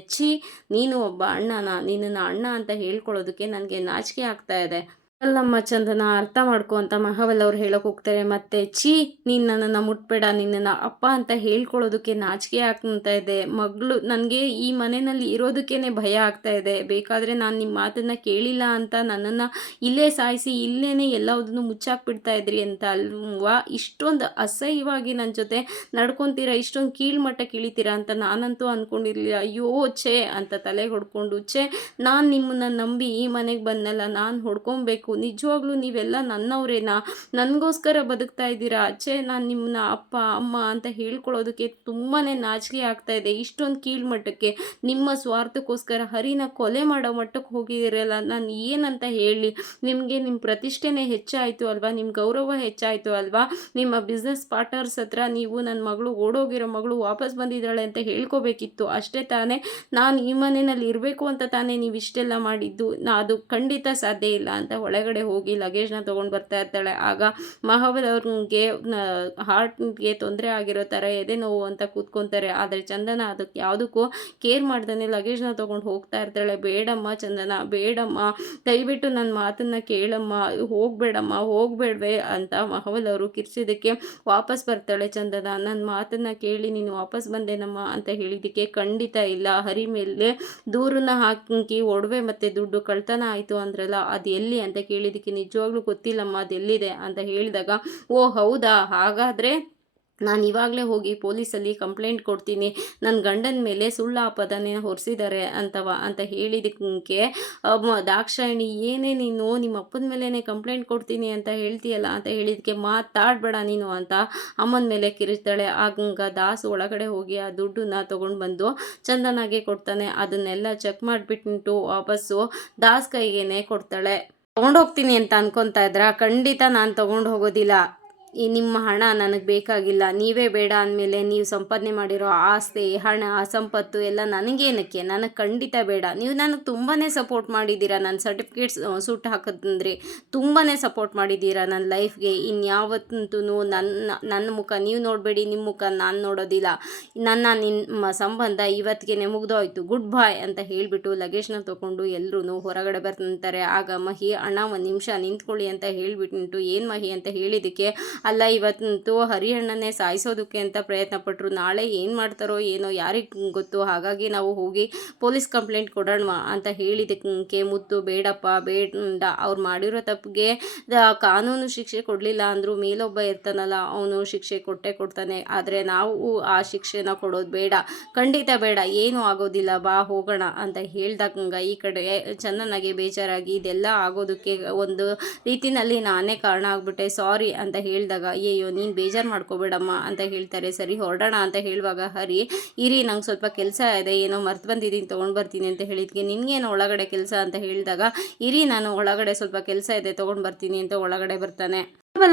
ನೀನು ಒಬ್ಬ ಅಣ್ಣನ, ನಿನ್ನನ್ನು ಅಣ್ಣ ಅಂತ ಹೇಳ್ಕೊಳ್ಳೋದಕ್ಕೆ ನನಗೆ ನಾಚಿಕೆ ಆಗ್ತಾ ಇದೆ. ಅಲ್ಲಮ್ಮ ಚಂದನ, ಅರ್ಥ ಮಾಡ್ಕೊ ಅಂತ ಮಹಾಬಲ್ ಅವ್ರು ಹೇಳಕ್ ಹೋಗ್ತಾರೆ. ಮತ್ತೆ ಛೀ, ನೀನ್ ನನ್ನನ್ನು ಮುಟ್ಬೇಡ, ನಿನ್ನನ್ನು ಅಪ್ಪ ಅಂತ ಹೇಳ್ಕೊಳ್ಳೋದಕ್ಕೆ ನಾಚಿಕೆ ಆಗ್ತಾ ಇದೆ. ಮಗಳು ನನಗೆ ಈ ಮನೆಯಲ್ಲಿ ಇರೋದಕ್ಕೇನೆ ಭಯ ಆಗ್ತಾ ಇದೆ. ಬೇಕಾದರೆ ನಾನು ನಿಮ್ಮ ಮಾತನ್ನು ಕೇಳಿಲ್ಲ ಅಂತ ನನ್ನನ್ನು ಇಲ್ಲೇ ಸಾಯಿಸಿ ಇಲ್ಲೇನೆ ಎಲ್ಲದನ್ನು ಮುಚ್ಚಾಕ್ಬಿಡ್ತಾ ಇದ್ರಿ ಅಂತ ಅಲ್ವಾ? ಇಷ್ಟೊಂದು ಅಸಹ್ಯವಾಗಿ ನನ್ನ ಜೊತೆ ನಡ್ಕೊತೀರಾ, ಇಷ್ಟೊಂದು ಕೀಳ್ಮಟ್ಟಕ್ಕೆ ಇಳಿತೀರಾ ಅಂತ ನಾನಂತೂ ಅಂದ್ಕೊಂಡಿರಲಿಲ್ಲ. ಅಯ್ಯೋ ಛೇ ಅಂತ ತಲೆಗೆ ಹೊಡ್ಕೊಂಡು, ಛೇ, ನಾನು ನಿಮ್ಮನ್ನು ನಂಬಿ ಈ ಮನೆಗೆ ಬಂದನಲ್ಲ, ನಾನು ಹೊಡ್ಕೊಬೇಕು. ನಿಜವಾಗ್ಲೂ ನೀವೆಲ್ಲ ನನ್ನವರೇನಾ? ನನಗೋಸ್ಕರ ಬದುಕ್ತಾ ಇದ್ದೀರಾ? ಛೇ, ನಾನು ನಿಮ್ಮನ್ನ ಅಪ್ಪ ಅಮ್ಮ ಅಂತ ಹೇಳ್ಕೊಳ್ಳೋದಕ್ಕೆ ತುಂಬಾ ನಾಚಿಕೆ ಆಗ್ತಾ ಇದೆ. ಇಷ್ಟೊಂದು ಕೀಳ್ಮಟ್ಟಕ್ಕೆ ನಿಮ್ಮ ಸ್ವಾರ್ಥಕ್ಕೋಸ್ಕರ ಹರಿನ ಕೊಲೆ ಮಾಡೋ ಮಟ್ಟಕ್ಕೆ ಹೋಗಿದ್ದೀರಲ್ಲ, ನಾನು ಏನಂತ ಹೇಳಿ? ನಿಮಗೆ ನಿಮ್ಮ ಪ್ರತಿಷ್ಠೆನೇ ಹೆಚ್ಚಾಯಿತು ಅಲ್ವಾ? ನಿಮ್ಮ ಗೌರವ ಹೆಚ್ಚಾಯಿತು ಅಲ್ವಾ? ನಿಮ್ಮ ಬಿಸ್ನೆಸ್ ಪಾರ್ಟ್ನರ್ಸ್ ಹತ್ರ ನೀವು ನನ್ನ ಮಗಳು, ಓಡೋಗಿರೋ ಮಗಳು ವಾಪಸ್ ಬಂದಿದ್ದಾಳೆ ಅಂತ ಹೇಳ್ಕೋಬೇಕಿತ್ತು, ಅಷ್ಟೇ ತಾನೇ? ನಾನು ಈ ಮನೆಯಲ್ಲಿ ಇರಬೇಕು ಅಂತ ತಾನೇ ನೀವು ಇಷ್ಟೆಲ್ಲ ಮಾಡಿದ್ದು? ಅದು ಖಂಡಿತ ಸಾಧ್ಯ ಇಲ್ಲ ಅಂತ ಒಳಗಡೆ ಹೋಗಿ ಲಗೇಜ್ನ ತೊಗೊಂಡು ಬರ್ತಾ ಇರ್ತಾಳೆ. ಆಗ ಮಹಾಬಲ್ ಅವ್ರಿಗೆ ಹಾರ್ಟ್ಗೆ ತೊಂದರೆ ಆಗಿರೋ ಥರ ಎದೆ ನೋವು ಅಂತ ಕೂತ್ಕೊತಾರೆ. ಆದರೆ ಚಂದನ ಅದಕ್ಕೆ ಯಾವುದಕ್ಕೂ ಕೇರ್ ಮಾಡ್ತಾನೆ ಲಗೇಜ್ನ ತೊಗೊಂಡು ಹೋಗ್ತಾ ಇರ್ತಾಳೆ. ಬೇಡಮ್ಮ ಚಂದನ, ಬೇಡಮ್ಮ, ದಯವಿಟ್ಟು ನನ್ನ ಮಾತನ್ನು ಕೇಳಮ್ಮ, ಹೋಗಬೇಡಮ್ಮ, ಹೋಗಬೇಡ್ವೆ ಅಂತ ಮಹಾಬಲ್ ಅವರು ಕಿರ್ಚಿದ್ದಕ್ಕೆ ವಾಪಸ್ ಬರ್ತಾಳೆ ಚಂದನ. ನನ್ನ ಮಾತನ್ನು ಕೇಳಿ ನೀನು ವಾಪಸ್ ಬಂದೇನಮ್ಮ ಅಂತ ಹೇಳಿದ್ದಕ್ಕೆ, ಖಂಡಿತ ಇಲ್ಲ, ಹರಿ ಮೇಲೆ ದೂರನ್ನ ಹಾಕಿ ಒಡವೆ ಮತ್ತು ದುಡ್ಡು ಕಳ್ತನ ಆಯಿತು ಅಂದ್ರಲ್ಲ, ಅದು ಎಲ್ಲಿ ಅಂತ ಕೇಳಿದ್ದಕ್ಕೆ, ನಿಜವಾಗ್ಲೂ ಗೊತ್ತಿಲ್ಲಮ್ಮ, ಅದೆಲ್ಲಿದೆ ಅಂತ ಹೇಳಿದಾಗ, ಓ ಹೌದಾ, ಹಾಗಾದರೆ ನಾನು ಇವಾಗಲೇ ಹೋಗಿ ಪೊಲೀಸಲ್ಲಿ ಕಂಪ್ಲೇಂಟ್ ಕೊಡ್ತೀನಿ, ನನ್ನ ಗಂಡನ ಮೇಲೆ ಸುಳ್ಳು ಆಪಾದನೆ ಹೊರಿಸಿದ್ದಾರೆ ಅಂತ ಹೇಳಿದ್ದಕ್ಕೆ ದಾಕ್ಷಾಯಿಣಿ, ಏನೇ ನೀನು ನಿಮ್ಮ ಅಪ್ಪನ ಮೇಲೇ ಕಂಪ್ಲೇಂಟ್ ಕೊಡ್ತೀನಿ ಅಂತ ಹೇಳ್ತೀಯಲ್ಲ ಅಂತ ಹೇಳಿದ್ದಕ್ಕೆ, ಮಾತಾಡಬೇಡ ನೀನು ಅಂತ ಅಮ್ಮನ ಮೇಲೆ ಕಿರಿಸ್ತಾಳೆ. ಆಗ ದಾಸು ಒಳಗಡೆ ಹೋಗಿ ಆ ದುಡ್ಡನ್ನ ತೊಗೊಂಡು ಬಂದು ಚಂದನಾಗೆ ಕೊಡ್ತಾನೆ. ಅದನ್ನೆಲ್ಲ ಚೆಕ್ ಮಾಡಿಬಿಟ್ಟು ವಾಪಸ್ಸು ದಾಸ್ ಕೈಗೇನೆ ಕೊಡ್ತಾಳೆ. ತೊಗೊಂಡೋಗ್ತೀನಿ ಅಂತ ಅನ್ಕೊತಾ ಇದ್ರ? ಖಂಡಿತ ನಾನು ತೊಗೊಂಡು ಹೋಗೋದಿಲ್ಲ. ಈ ನಿಮ್ಮ ಹಣ ನನಗೆ ಬೇಕಾಗಿಲ್ಲ. ನೀವೇ ಬೇಡ ಅಂದಮೇಲೆ ನೀವು ಸಂಪಾದನೆ ಮಾಡಿರೋ ಆಸ್ತಿ, ಹಣ, ಸಂಪತ್ತು ಎಲ್ಲ ನನಗೇನಕ್ಕೆ? ನನಗೆ ಖಂಡಿತ ಬೇಡ. ನೀವು ನನಗೆ ತುಂಬಾ ಸಪೋರ್ಟ್ ಮಾಡಿದ್ದೀರಾ. ನನ್ನ ಸರ್ಟಿಫಿಕೇಟ್ಸ್ ಸುಟ್ಟು ಹಾಕಿದ್ರಿ, ತುಂಬಾ ಸಪೋರ್ಟ್ ಮಾಡಿದ್ದೀರಾ ನನ್ನ ಲೈಫ್ಗೆ. ಇನ್ಯಾವತ್ತೂ ನನ್ನ ಮುಖ ನೀವು ನೋಡಬೇಡಿ, ನಿಮ್ಮ ಮುಖ ನಾನು ನೋಡೋದಿಲ್ಲ. ನಿಮ್ಮ ಸಂಬಂಧ ಇವತ್ತಿಗೆ ಮುಗ್ದೋಯ್ತು, ಗುಡ್ ಬಾಯ್ ಅಂತ ಹೇಳಿಬಿಟ್ಟು ಲಗೇಜ್ನ ತೊಗೊಂಡು ಎಲ್ಲರೂ ಹೊರಗಡೆ ಬರ್ತಾರೆ. ಆಗ ಮಹಿ, ಅಣ್ಣ ಒಂದು ನಿಮಿಷ ನಿಂತ್ಕೊಳ್ಳಿ ಅಂತ ಹೇಳಿಬಿಟ್ಟು, ಏನು ಮಹಿ ಅಂತ ಹೇಳಿದ್ದಕ್ಕೆ, ಅಲ್ಲ ಇವತ್ತಂತೂ ಹರಿಹಣ್ಣನೇ ಸಾಯಿಸೋದಕ್ಕೆ ಅಂತ ಪ್ರಯತ್ನ ಪಟ್ಟರು, ನಾಳೆ ಏನು ಮಾಡ್ತಾರೋ ಏನೋ ಯಾರಿಗೆ ಗೊತ್ತು, ಹಾಗಾಗಿ ನಾವು ಹೋಗಿ ಪೊಲೀಸ್ ಕಂಪ್ಲೇಂಟ್ ಕೊಡೋಣ ಅಂತ ಹೇಳಿದ್ದಕ್ಕೆ ಮುತ್ತು, ಬೇಡಪ್ಪ ಬೇಡ, ಅವ್ರು ಮಾಡಿರೋ ತಪ್ಪಿಗೆ ಕಾನೂನು ಶಿಕ್ಷೆ ಕೊಡಲಿಲ್ಲ ಅಂದರೂ ಮೇಲೊಬ್ಬ ಇರ್ತಾನಲ್ಲ, ಅವನು ಶಿಕ್ಷೆ ಕೊಟ್ಟೇ ಕೊಡ್ತಾನೆ. ಆದರೆ ನಾವು ಆ ಶಿಕ್ಷೆನ ಕೊಡೋದು ಬೇಡ, ಖಂಡಿತ ಬೇಡ, ಏನೂ ಆಗೋದಿಲ್ಲ, ಬಾ ಹೋಗೋಣ ಅಂತ ಹೇಳ್ದಾಗ ಈ ಕಡೆ ಚಂದನಾಗೆ ಬೇಜಾರಾಗಿ, ಇದೆಲ್ಲ ಆಗೋದಕ್ಕೆ ಒಂದು ರೀತಿಯಲ್ಲಿ ನಾನೇ ಕಾರಣ ಆಗ್ಬಿಟ್ಟೆ, ಸಾರಿ ಅಂತ ಹೇಳಿದಾಗ, ಅಯ್ಯೋ ನೀನು ಬೇಜಾರು ಮಾಡ್ಕೋಬೇಡಮ್ಮ ಅಂತ ಹೇಳ್ತಾರೆ. ಸರಿ ಹೊರಡೋಣ ಅಂತ ಹೇಳುವಾಗ ಹರಿ, ಇರಿ ನಂಗೆ ಸ್ವಲ್ಪ ಕೆಲಸ ಇದೆ, ಏನೋ ಮರ್ತು ಬಂದಿದ್ದೀನಿ, ತೊಗೊಂಡು ಬರ್ತೀನಿ ಅಂತ ಹೇಳಿದ್ಗೆ, ನಿನಗೇನೋ ಒಳಗಡೆ ಕೆಲಸ ಅಂತ ಹೇಳಿದಾಗ, ಇರಿ ನಾನು ಒಳಗಡೆ ಸ್ವಲ್ಪ ಕೆಲಸ ಇದೆ ತೊಗೊಂಡು ಬರ್ತೀನಿ ಅಂತ ಒಳಗಡೆ ಬರ್ತಾನೆ.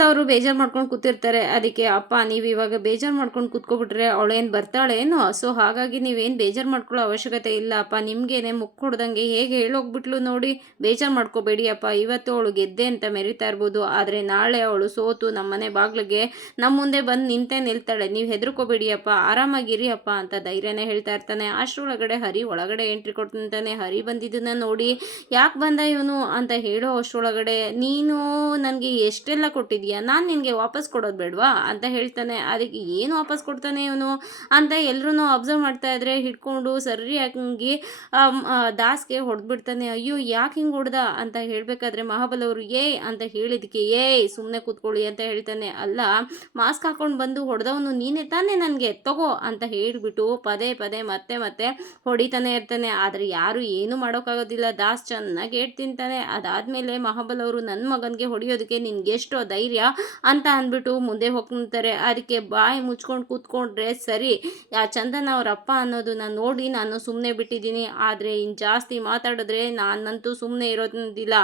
ಅವರು ಬೇಜಾರು ಮಾಡ್ಕೊಂಡು ಕೂತಿರ್ತಾರೆ. ಅದಕ್ಕೆ, ಅಪ್ಪ ನೀವು ಇವಾಗ ಬೇಜಾರು ಮಾಡ್ಕೊಂಡು ಕೂತ್ಕೊಬಿಟ್ರೆ ಅವಳೇನು ಬರ್ತಾಳೇನು? ಸೊ ಹಾಗಾಗಿ ನೀವೇನು ಬೇಜಾರು ಮಾಡ್ಕೊಳ್ಳೋ ಅವಶ್ಯಕತೆ ಇಲ್ಲ ಅಪ್ಪ, ನಿಮಗೇನೆ ಮುಕ್ಕು ಹೊಡ್ದಂಗೆ ಹೇಗೆ ಹೇಳೋಗ್ಬಿಟ್ಲು ನೋಡಿ, ಬೇಜಾರು ಮಾಡ್ಕೋಬೇಡಿ ಅಪ್ಪ. ಇವತ್ತು ಅವಳು ಗೆದ್ದೆ ಅಂತ ಮೆರಿತಾ ಇರ್ಬೋದು, ಆದರೆ ನಾಳೆ ಅವಳು ಸೋತು ನಮ್ಮನೆ ಬಾಗಿಲಿಗೆ ನಮ್ಮ ಮುಂದೆ ಬಂದು ನಿಂತೇ ನಿಲ್ತಾಳೆ. ನೀವು ಹೆದರ್ಕೋಬೇಡಿ ಅಪ್ಪ, ಆರಾಮಾಗಿರಿ ಅಪ್ಪ ಅಂತ ಧೈರ್ಯನೇ ಹೇಳ್ತಾ ಇರ್ತಾನೆ. ಅಷ್ಟರೊಳಗಡೆ ಹರಿ ಒಳಗಡೆ ಎಂಟ್ರಿ ಕೊಡ್ತಾನೆ. ಹರಿ ಬಂದಿದ್ದನ್ನು ನೋಡಿ, ಯಾಕೆ ಬಂದ ಇವನು ಅಂತ ಹೇಳೋ ಅಷ್ಟರೊಳಗಡೆ, ನೀನು ನನಗೆ ಎಷ್ಟೆಲ್ಲ ಕೊಟ್ಟಿದ್ಯಾ, ನಾನು ನಿನಗೆ ವಾಪಸ್ ಕೊಡೋದು ಬೇಡವಾ ಅಂತ ಹೇಳ್ತಾನೆ. ಅದಕ್ಕೆ ಏನು ವಾಪಸ್ ಕೊಡ್ತಾನೆ ಇವನು ಅಂತ ಎಲ್ಲರೂ ಅಬ್ಸರ್ವ್ ಮಾಡ್ತಾ ಇದ್ರೆ, ಹಿಡ್ಕೊಂಡು ಸರಿಯಾಗಿ ದಾಸ್ಗೆ ಹೊಡೆದ್ಬಿಡ್ತಾನೆ. ಅಯ್ಯೋ ಯಾಕೆ ಹಿಂಗೆ ಹೊಡೆದ ಅಂತ ಹೇಳಬೇಕಾದ್ರೆ ಮಹಾಬಲ್ ಅವರು ಏಯ್ ಅಂತ ಹೇಳಿದಕ್ಕೆ, ಏಯ್ ಸುಮ್ಮನೆ ಕೂತ್ಕೊಳ್ಳಿ ಅಂತ ಹೇಳ್ತಾನೆ. ಅಲ್ಲ, ಮಾಸ್ಕ್ ಹಾಕೊಂಡು ಬಂದು ಹೊಡೆದವನು ನೀನೇ ತಾನೇ, ನನಗೆ ತಗೋ ಅಂತ ಹೇಳಿಬಿಟ್ಟು ಪದೇ ಪದೇ ಮತ್ತೆ ಹೊಡಿತಾನೆ ಇರ್ತಾನೆ. ಆದರೆ ಯಾರು ಏನು ಮಾಡೋಕ್ಕಾಗೋದಿಲ್ಲ. ದಾಸ್ ಚೆನ್ನಾಗಿ ಏಟ್ ತಿಂತಾನೆ. ಅದಾದಮೇಲೆ ಮಹಾಬಲ್ ಅವರು, ನನ್ನ ಮಗನಿಗೆ ಹೊಡೆಯೋದಕ್ಕೆ ನಿನ್ಗೆ ಎಷ್ಟೋ ಧೈರ್ಯ ಅಂತ ಅಂದ್ಬಿಟ್ಟು ಮುಂದೆ ಹೋಗ್ತಾರೆ. ಅದಕ್ಕೆ ಬಾಯಿ ಮುಚ್ಕೊಂಡು ಕೂತ್ಕೊಂಡ್ರೆ ಸರಿ, ಚಂದನ ಅವ್ರ ಅಪ್ಪ ಅನ್ನೋದನ್ನ ನೋಡಿ ನಾನು ಸುಮ್ಮನೆ ಬಿಟ್ಟಿದ್ದೀನಿ, ಆದರೆ ಇನ್ನು ಜಾಸ್ತಿ ಮಾತಾಡಿದ್ರೆ ನಾನಂತೂ ಸುಮ್ಮನೆ ಇರೋದಿಲ್ಲ,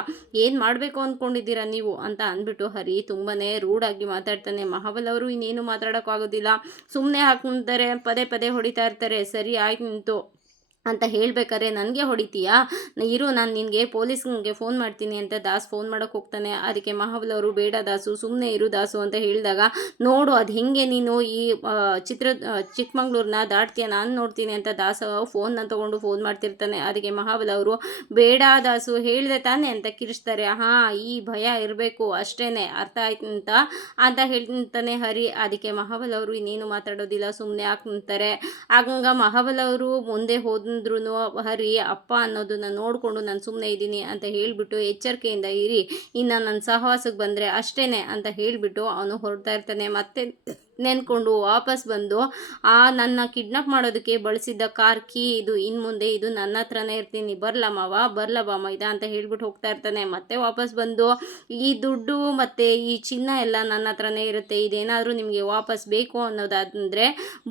ಏನು ಮಾಡಬೇಕು ಅಂದ್ಕೊಂಡಿದ್ದೀರಾ ನೀವು ಅಂತ ಅಂದ್ಬಿಟ್ಟು ಹರಿ ತುಂಬಾ ರೂಢಾಗಿ ಮಾತಾಡ್ತಾನೆ. ಮಹಾಬಲ್ ಅವರು ಇನ್ನೇನು ಮಾತಾಡೋಕ್ಕಾಗೋದಿಲ್ಲ, ಸುಮ್ಮನೆ ಹಾಕ್ತಾರೆ, ಪದೇ ಪದೇ ಹೊಡಿತಾ ಇರ್ತಾರೆ. ಸರಿ ಆಯ್ತು ನಿಂತು ಅಂತ ಹೇಳ್ಬೇಕಾದ್ರೆ ನನಗೆ ಹೊಡಿತೀಯಾ, ಇರು ನಾನು ನಿನಗೆ ಪೊಲೀಸ್ಗೆ ಫೋನ್ ಮಾಡ್ತೀನಿ ಅಂತ ದಾಸ್ ಫೋನ್ ಮಾಡೋಕ್ಕೆ ಹೋಗ್ತಾನೆ. ಅದಕ್ಕೆ ಮಹಾಬಲಿ ಅವರು ಬೇಡ ದಾಸು, ಸುಮ್ಮನೆ ಇರು ದಾಸು ಅಂತ ಹೇಳಿದಾಗ, ನೋಡು ಅದು ಹೆಂಗೆ ನೀನು ಈ ಚಿಕ್ಕಮಂಗ್ಳೂರನ್ನ ದಾಟ್ತೀಯ, ನಾನು ನೋಡ್ತೀನಿ ಅಂತ ದಾಸ ಫೋನ್ನ ತೊಗೊಂಡು ಫೋನ್ ಮಾಡ್ತಿರ್ತಾನೆ. ಅದಕ್ಕೆ ಮಹಾಬಲಿ ಅವರು ಬೇಡ ದಾಸು ಹೇಳಿದೆ ತಾನೆ ಅಂತ ಕಿರಿಸ್ತಾರೆ. ಹಾಂ, ಈ ಭಯ ಇರಬೇಕು ಅಷ್ಟೇ, ಅರ್ಥ ಆಯ್ತು ಅಂತ ಹೇಳ್ತಾನೆ ಹರಿ. ಅದಕ್ಕೆ ಮಹಾಬಲಿ ಅವರು ಇನ್ನೇನು ಮಾತಾಡೋದಿಲ್ಲ, ಸುಮ್ಮನೆ ಆಗ್ತಾರೆ. ಆಗ ಮಹಾಬಲಿ ಅವರು ಮುಂದೆ ಹೋದ್ರೂ ಹರಿ ಅಪ್ಪ ಅನ್ನೋದನ್ನ ನೋಡಿಕೊಂಡು ನಾನು ಸುಮ್ಮನೆ ಇದ್ದೀನಿ ಅಂತ ಹೇಳಿಬಿಟ್ಟು ಎಚ್ಚರಿಕೆಯಿಂದ ಇರಿ, ಇನ್ನು ನನ್ನ ಸಹವಾಸಕ್ಕೆ ಬಂದರೆ ಅಷ್ಟೇನೆ ಅಂತ ಹೇಳಿಬಿಟ್ಟು ಅವನು ಹೊರಡ್ತಾ ಇರ್ತಾನೆ. ಮತ್ತೆ ನೆನ್ಕೊಂಡು ವಾಪಸ್ ಬಂದು ನನ್ನ ಕಿಡ್ನಾಪ್ ಮಾಡೋದಕ್ಕೆ ಬಳಸಿದ್ದ ಕಾರ್ ಕೀ ಇದು, ಇನ್ನು ಮುಂದೆ ಇದು ನನ್ನ ಹತ್ರನೇ ಇರ್ತೀನಿ, ಬರ್ಲ ಮಾವ ಬರ್ಲ ಬಾಮ ಇದ ಅಂತ ಹೇಳ್ಬಿಟ್ಟು ಹೋಗ್ತಾ ಇರ್ತಾನೆ. ಮತ್ತೆ ವಾಪಸ್ ಬಂದು ಈ ದುಡ್ಡು ಮತ್ತು ಈ ಚಿನ್ನ ಎಲ್ಲ ನನ್ನ ಹತ್ರನೇ ಇರುತ್ತೆ, ಇದೇನಾದರೂ ನಿಮಗೆ ವಾಪಸ್ ಬೇಕು ಅನ್ನೋದಾದರೆ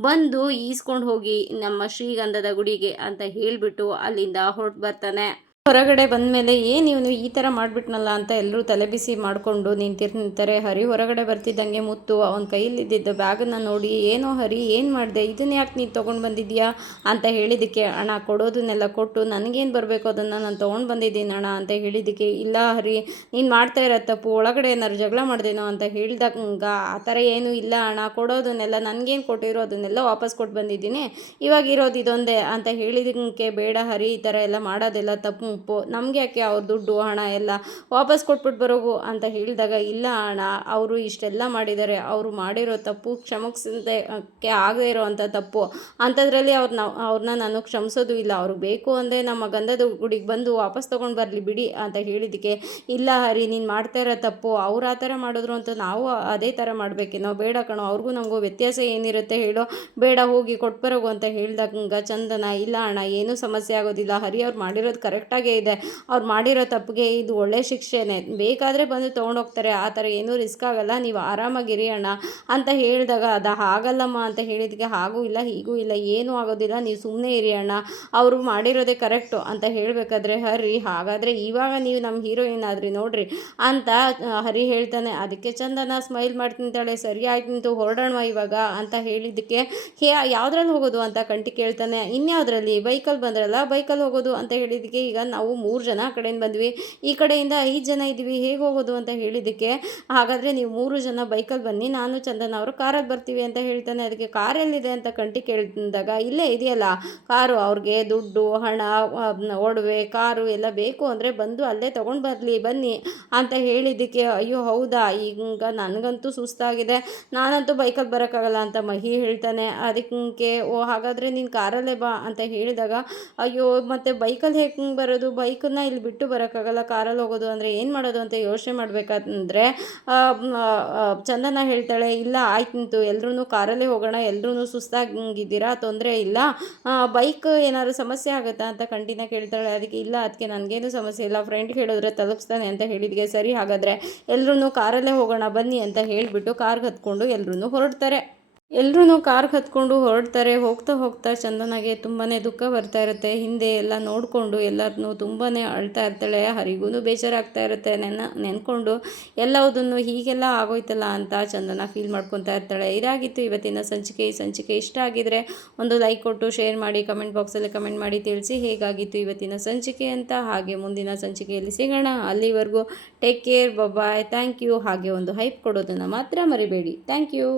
ಬಂದು ಈಸ್ಕೊಂಡು ಹೋಗಿ ನಮ್ಮ ಶ್ರೀಗಂಧದ ಗುಡಿಗೆ ಅಂತ ಹೇಳಿಬಿಟ್ಟು ಅಲ್ಲಿಂದ ಹೊರಟು ಬರ್ತಾನೆ. ಹೊರಗಡೆ ಬಂದಮೇಲೆ ಏನು ಇವನು ಈ ಥರ ಮಾಡಿಬಿಟ್ನಲ್ಲ ಅಂತ ಎಲ್ಲರೂ ತಲೆ ಬಿಸಿ ಮಾಡಿಕೊಂಡು ನಿಂತಿರ್ತಾರೆ. ಹರಿ ಹೊರಗಡೆ ಬರ್ತಿದ್ದಂಗೆ ಮುತ್ತು ಅವನ ಕೈಯಲ್ಲಿದ್ದ ಬ್ಯಾಗನ್ನು ನೋಡಿ, ಏನೋ ಹರಿ ಏನು ಮಾಡಿದೆ, ಇದನ್ನ ಯಾಕೆ ನೀನು ತೊಗೊಂಡು ಬಂದಿದ್ದೀಯಾ ಅಂತ ಹೇಳಿದ್ದಕ್ಕೆ, ಅಣ್ಣ ಕೊಡೋದನ್ನೆಲ್ಲ ಕೊಟ್ಟು ನನಗೇನು ಬರಬೇಕು ಅದನ್ನು ನಾನು ತೊಗೊಂಡು ಬಂದಿದ್ದೀನಿ ಅಣ್ಣ ಅಂತ ಹೇಳಿದ್ದಕ್ಕೆ, ಇಲ್ಲ ಹರಿ ನೀನು ಮಾಡ್ತಾ ಇರೋ ತಪ್ಪು, ಒಳಗಡೆ ಏನಾದ್ರು ಜಗಳ ಮಾಡ್ದೇನೋ ಅಂತ ಹೇಳಿದಾಗ, ಆ ಥರ ಏನೂ ಇಲ್ಲ ಅಣ್ಣ, ಕೊಡೋದನ್ನೆಲ್ಲ ನನಗೇನು ಕೊಟ್ಟಿರೋ ಅದನ್ನೆಲ್ಲ ವಾಪಸ್ ಕೊಟ್ಟು ಬಂದಿದ್ದೀನಿ, ಇವಾಗ ಇರೋದು ಇದೊಂದೇ ಅಂತ ಹೇಳಿದ್ದಕ್ಕೆ, ಬೇಡ ಹರಿ ಈ ಥರ ಎಲ್ಲ ಮಾಡೋದೆಲ್ಲ ತಪ್ಪು, ನಮಗೆ ಯಾಕೆ ಅವ್ರ ದುಡ್ಡು ಹಣ ಎಲ್ಲ ವಾಪಸ್ ಕೊಟ್ಬಿಟ್ಟು ಬರೋಗು ಅಂತ ಹೇಳಿದಾಗ, ಇಲ್ಲ ಅಣ್ಣ ಅವರು ಇಷ್ಟೆಲ್ಲ ಮಾಡಿದ್ದಾರೆ, ಅವರು ಮಾಡಿರೋ ತಪ್ಪು ಕ್ಷಮಿಸೋದಕ್ಕೆ ಆಗದೇ ಇರೋವಂಥ ತಪ್ಪು, ಅಂಥದ್ರಲ್ಲಿ ಅವ್ರನ್ನ ನಾನು ಕ್ಷಮಿಸೋದು ಇಲ್ಲ, ಅವ್ರಿಗೆ ಬೇಕು ಅಂದರೆ ನಮ್ಮ ಗಂಧದ ಗುಡಿಗೆ ಬಂದು ವಾಪಸ್ ತೊಗೊಂಡು ಬರಲಿ ಬಿಡಿ ಅಂತ ಹೇಳಿದ್ದಕ್ಕೆ, ಇಲ್ಲ ಹರಿ ನೀನು ಮಾಡ್ತಾ ಇರೋ ತಪ್ಪು, ಅವ್ರು ಆ ಥರ ಮಾಡಿದ್ರು ಅಂತ ನಾವು ಅದೇ ಥರ ಮಾಡಬೇಕೇನೋ, ಬೇಡ ಕಣೋ ಅವ್ರಿಗೂ ನಮಗೂ ವ್ಯತ್ಯಾಸ ಏನಿರುತ್ತೆ ಹೇಳೋ, ಬೇಡ ಹೋಗಿ ಕೊಟ್ಬರೋಗು ಅಂತ ಹೇಳಿದಾಗ ಚಂದನ, ಇಲ್ಲ ಅಣ್ಣ ಏನೂ ಸಮಸ್ಯೆ ಆಗೋದಿಲ್ಲ, ಹರಿ ಅವ್ರು ಮಾಡಿರೋದು ಕರೆಕ್ಟಾಗಿ ಇದೆ, ಅವ್ರು ಮಾಡಿರೋ ತಪ್ಪಿಗೆ ಇದು ಒಳ್ಳೆ ಶಿಕ್ಷೆನೇ, ಬೇಕಾದರೆ ಬಂದು ತೊಗೊಂಡೋಗ್ತಾರೆ, ಆ ಥರ ಏನೂ ರಿಸ್ಕ್ ಆಗಲ್ಲ, ನೀವು ಆರಾಮಾಗಿರಿ ಅಣ್ಣ ಅಂತ ಹೇಳಿದಾಗ, ಅದು ಹಾಗಲ್ಲಮ್ಮ ಅಂತ ಹೇಳಿದಕ್ಕೆ, ಹಾಗೂ ಇಲ್ಲ ಹೀಗೂ ಇಲ್ಲ ಏನೂ ಆಗೋದಿಲ್ಲ, ನೀವು ಸುಮ್ಮನೆ ಇರಿ ಅಣ್ಣ, ಅವರು ಮಾಡಿರೋದೇ ಕರೆಕ್ಟು ಅಂತ ಹೇಳಬೇಕಾದ್ರೆ ಹರಿ, ಹಾಗಾದರೆ ಇವಾಗ ನೀವು ನಮ್ಮ ಹೀರೋಯಿನ್ ಆದ್ರಿ ನೋಡ್ರಿ ಅಂತ ಹರಿ ಹೇಳ್ತಾನೆ. ಅದಕ್ಕೆ ಚಂದನ ಸ್ಮೈಲ್ ಮಾಡ್ತಿಂತಾಳೆ, ಸರಿ ಆಯ್ತು ಹೊರಡೋಣ ಇವಾಗ ಅಂತ ಹೇಳಿದ್ದಕ್ಕೆ, ಯಾವುದ್ರಲ್ಲಿ ಹೋಗೋದು ಅಂತ ಕಂಟಿ ಕೇಳ್ತಾನೆ. ಇನ್ಯಾವುದ್ರಲ್ಲಿ, ಬೈಕಲ್ಲಿ ಬಂದ್ರಲ್ಲ ಬೈಕಲ್ಲಿ ಹೋಗೋದು ಅಂತ ಹೇಳಿದ್ದಕ್ಕೆ, ಈಗ ನಾವು 3 ಜನ ಆ ಕಡೆಯಿಂದ ಬಂದ್ವಿ, ಈ ಕಡೆಯಿಂದ 5 ಜನ ಇದ್ವಿ, ಹೇಗೆ ಹೋಗೋದು ಅಂತ ಹೇಳಿದ್ದಕ್ಕೆ, ಹಾಗಾದರೆ ನೀವು 3 ಜನ ಬೈಕಲ್ಲಿ ಬನ್ನಿ, ನಾನು ಚಂದನ ಅವರು ಕಾರಲ್ಲಿ ಬರ್ತೀವಿ ಅಂತ ಹೇಳ್ತಾನೆ. ಅದಕ್ಕೆ ಕಾರ್ ಎಲ್ಲಿದೆ ಅಂತ ಕಂಟಿ ಕೇಳಿದಾಗ, ಇಲ್ಲೇ ಇದೆಯಲ್ಲ ಕಾರು, ಅವ್ರಿಗೆ ದುಡ್ಡು ಹಣ ಒಡವೆ ಕಾರು ಎಲ್ಲ ಬೇಕು ಅಂದರೆ ಬಂದು ಅಲ್ಲೇ ತೊಗೊಂಡು ಬರಲಿ ಬನ್ನಿ ಅಂತ ಹೇಳಿದ್ದಕ್ಕೆ, ಅಯ್ಯೋ ಹೌದಾ, ಈಗ ನನಗಂತೂ ಸುಸ್ತಾಗಿದೆ, ನಾನಂತೂ ಬೈಕಲ್ಲಿ ಬರೋಕ್ಕಾಗಲ್ಲ ಅಂತ ಮಹಿ ಹೇಳ್ತಾನೆ. ಅದಕ್ಕೆ ಹಾಗಾದರೆ ನೀನು ಕಾರಲ್ಲೇ ಬಾ ಅಂತ ಹೇಳಿದಾಗ, ಅಯ್ಯೋ ಮತ್ತು ಬೈಕಲ್ಲಿ ಹೇಗೆ ಬರೋದು, ಬೈಕನ್ನ ಇಲ್ಲಿ ಬಿಟ್ಟು ಬರೋಕ್ಕಾಗಲ್ಲ, ಕಾರಲ್ಲಿ ಹೋಗೋದು ಅಂದರೆ ಏನು ಮಾಡೋದು ಅಂತ ಯೋಚನೆ ಮಾಡಬೇಕಂದ್ರೆ ಚಂದನ ಹೇಳ್ತಾಳೆ, ಇಲ್ಲ ಆಯ್ತು ಎಲ್ಲರೂ ಕಾರಲ್ಲೇ ಹೋಗೋಣ, ಎಲ್ಲರೂ ಸುಸ್ತಾಗಿದ್ದೀರಾ, ತೊಂದರೆ ಇಲ್ಲ, ಬೈಕ್ ಏನಾದ್ರು ಸಮಸ್ಯೆ ಆಗುತ್ತಾ ಅಂತ ಕಂಟಿನ ಕೇಳ್ತಾಳೆ. ಅದಕ್ಕೆ ಇಲ್ಲ ಅದಕ್ಕೆ ನನಗೇನು ಸಮಸ್ಯೆ ಇಲ್ಲ, ಫ್ರೆಂಡ್ ಹೇಳಿದ್ರೆ ತಲುಪಿಸ್ತಾನೆ ಅಂತ ಹೇಳಿದ್ಗೆ, ಸರಿ ಹಾಗಾದರೆ ಎಲ್ಲರೂ ಕಾರಲ್ಲೇ ಹೋಗೋಣ ಬನ್ನಿ ಅಂತ ಹೇಳಿಬಿಟ್ಟು ಕಾರ್ಗೆ ಹತ್ಕೊಂಡು ಎಲ್ಲರೂ ಹೊರಡ್ತಾರೆ. ಎಲ್ಲರೂ ಕಾರ್ಗೆ ಹತ್ಕೊಂಡು ಹೊರಡ್ತಾರೆ. ಹೋಗ್ತಾ ಹೋಗ್ತಾ ಚಂದನಾಗೆ ತುಂಬಾ ದುಃಖ ಬರ್ತಾ ಇರುತ್ತೆ. ಹಿಂದೆ ಎಲ್ಲ ನೋಡಿಕೊಂಡು ಎಲ್ಲರನ್ನೂ ತುಂಬಾ ಅಳ್ತಾ ಇರ್ತಾಳೆ. ಹರಿಗೂ ಬೇಜಾರಾಗ್ತಾ ಇರುತ್ತೆ, ನೆನ್ಕೊಂಡು ಎಲ್ಲವುದನ್ನು ಹೀಗೆಲ್ಲ ಆಗೋಯ್ತಲ್ಲ ಅಂತ ಚಂದನ ಫೀಲ್ ಮಾಡ್ಕೊತಾ ಇರ್ತಾಳೆ. ಇದಾಗಿತ್ತು ಇವತ್ತಿನ ಸಂಚಿಕೆ. ಈ ಸಂಚಿಕೆ ಇಷ್ಟ ಆಗಿದ್ರೆ ಒಂದು ಲೈಕ್ ಕೊಟ್ಟು ಶೇರ್ ಮಾಡಿ, ಕಮೆಂಟ್ ಬಾಕ್ಸಲ್ಲಿ ಕಮೆಂಟ್ ಮಾಡಿ ತಿಳಿಸಿ ಹೇಗಾಗಿತ್ತು ಇವತ್ತಿನ ಸಂಚಿಕೆ ಅಂತ. ಹಾಗೆ ಮುಂದಿನ ಸಂಚಿಕೆಯಲ್ಲಿ ಸಿಗೋಣ, ಅಲ್ಲಿವರೆಗೂ take care, bye, thank you. ಹಾಗೆ ಒಂದು ಹೈಪ್ ಕೊಡೋದನ್ನು ಮಾತ್ರ ಮರಿಬೇಡಿ. Thank you.